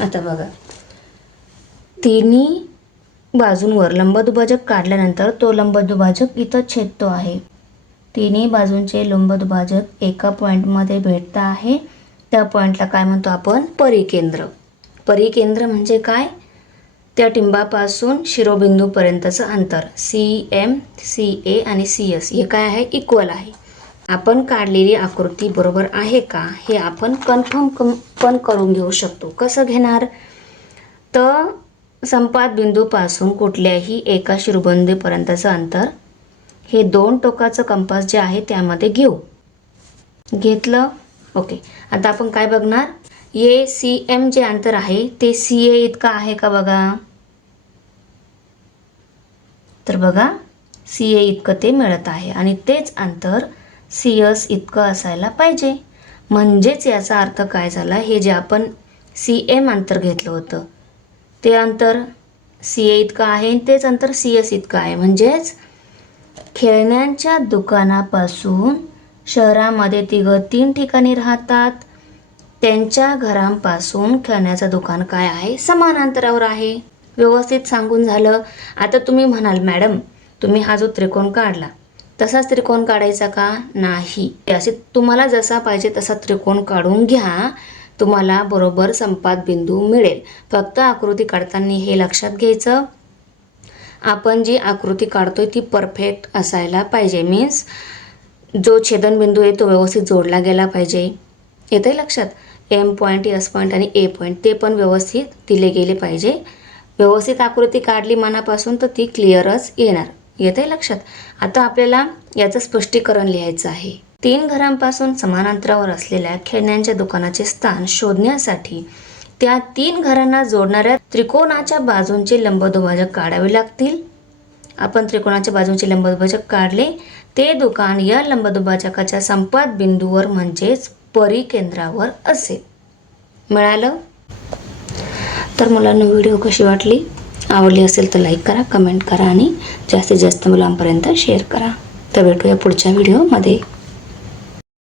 आता बघा, तिन्ही बाजूंवर लंबदुभाजक काढल्यानंतर तो लंबदुभाजक इथं छेदतो आहे. तिन्ही बाजूंचे लंबदुभाजक एका पॉईंटमध्ये भेटत आहे. त्या पॉईंटला काय म्हणतो आपण, परिकेंद्र. परिकेंद्र म्हणजे काय, त्या टिंबापासून शिरोबिंदूपर्यंतचं अंतर CM, CA आणि CS हे काय आहे, इक्वल आहे. आपण काढलेली आकृती बरोबर आहे का हे आपण कन्फर्म पण करून घेऊ शकतो. कसं घेणार, तर संपात बिंदूपासून कुठल्याही एका शिरोबिंदूपर्यंतचं अंतर हे दोन टोकाचं कंपास जे आहे त्यामध्ये घेतलं. ओके, आता आपण काय बघणार, हे CM जे अंतर आहे ते CA इतका आहे का बघा. तर बघा, CA इतकं ते मिळत आहे आणि तेच अंतर CS इतकं असायला पाहिजे. म्हणजेच याचा अर्थ काय झाला, हे जे आपण CM अंतर घेतलं होतं ते अंतर CA इतकं आहे आणि तेच अंतर CS इतकं आहे. म्हणजेच खेळण्यांच्या दुकानापासून शहरामध्ये तिघं 3 ठिकाणी राहतात, त्यांच्या घरांपासून खेळण्याचं दुकान काय आहे, समान अंतरावर आहे. व्यवस्थित सांगून झालं. आता तुम्ही म्हणाल, मॅडम तुम्ही हा जो त्रिकोण काढला तसाच त्रिकोण काढायचा का, नाही. असे तुम्हाला जसा पाहिजे तसा त्रिकोण काढून घ्या, तुम्हाला बरोबर संपात बिंदू मिळेल. फक्त आकृती काढताना हे लक्षात घ्यायचं, आपण जी आकृती काढतोय ती परफेक्ट असायला पाहिजे. मीन्स जो छेदनबिंदू आहे तो व्यवस्थित जोडला गेला पाहिजे. येते लक्षात, M पॉईंट, S पॉईंट आणि A पॉईंट ते पण व्यवस्थित दिले गेले पाहिजे. व्यवस्थित आकृती काढली मनापासून तर ती क्लिअरच येणार. येते लक्षात. आता आपल्याला याचं स्पष्टीकरण लिहायचं आहे. 3 घरांपासून समान अंतरावर असलेल्या खेळण्यांच्या दुकानाचे स्थान शोधण्यासाठी त्या 3 घरांना जोडणाऱ्या त्रिकोणाच्या बाजूंचे लंबदुभाजक काढावे लागतील. आपण त्रिकोणाच्या बाजूंचे लंबदुभाजक काढले, ते दुकान या लंबदुभाजकाच्या संपात बिंदूवर म्हणजेच परिकेंद्रावर असेल. मिळालं. तर मुलांना व्हिडिओ कशी वाटली, आवडली असेल तर लाईक करा, कमेंट करा आणि जास्तीत जास्त मुलांपर्यंत शेअर करा. तर भेटूया पुढच्या व्हिडिओमध्ये.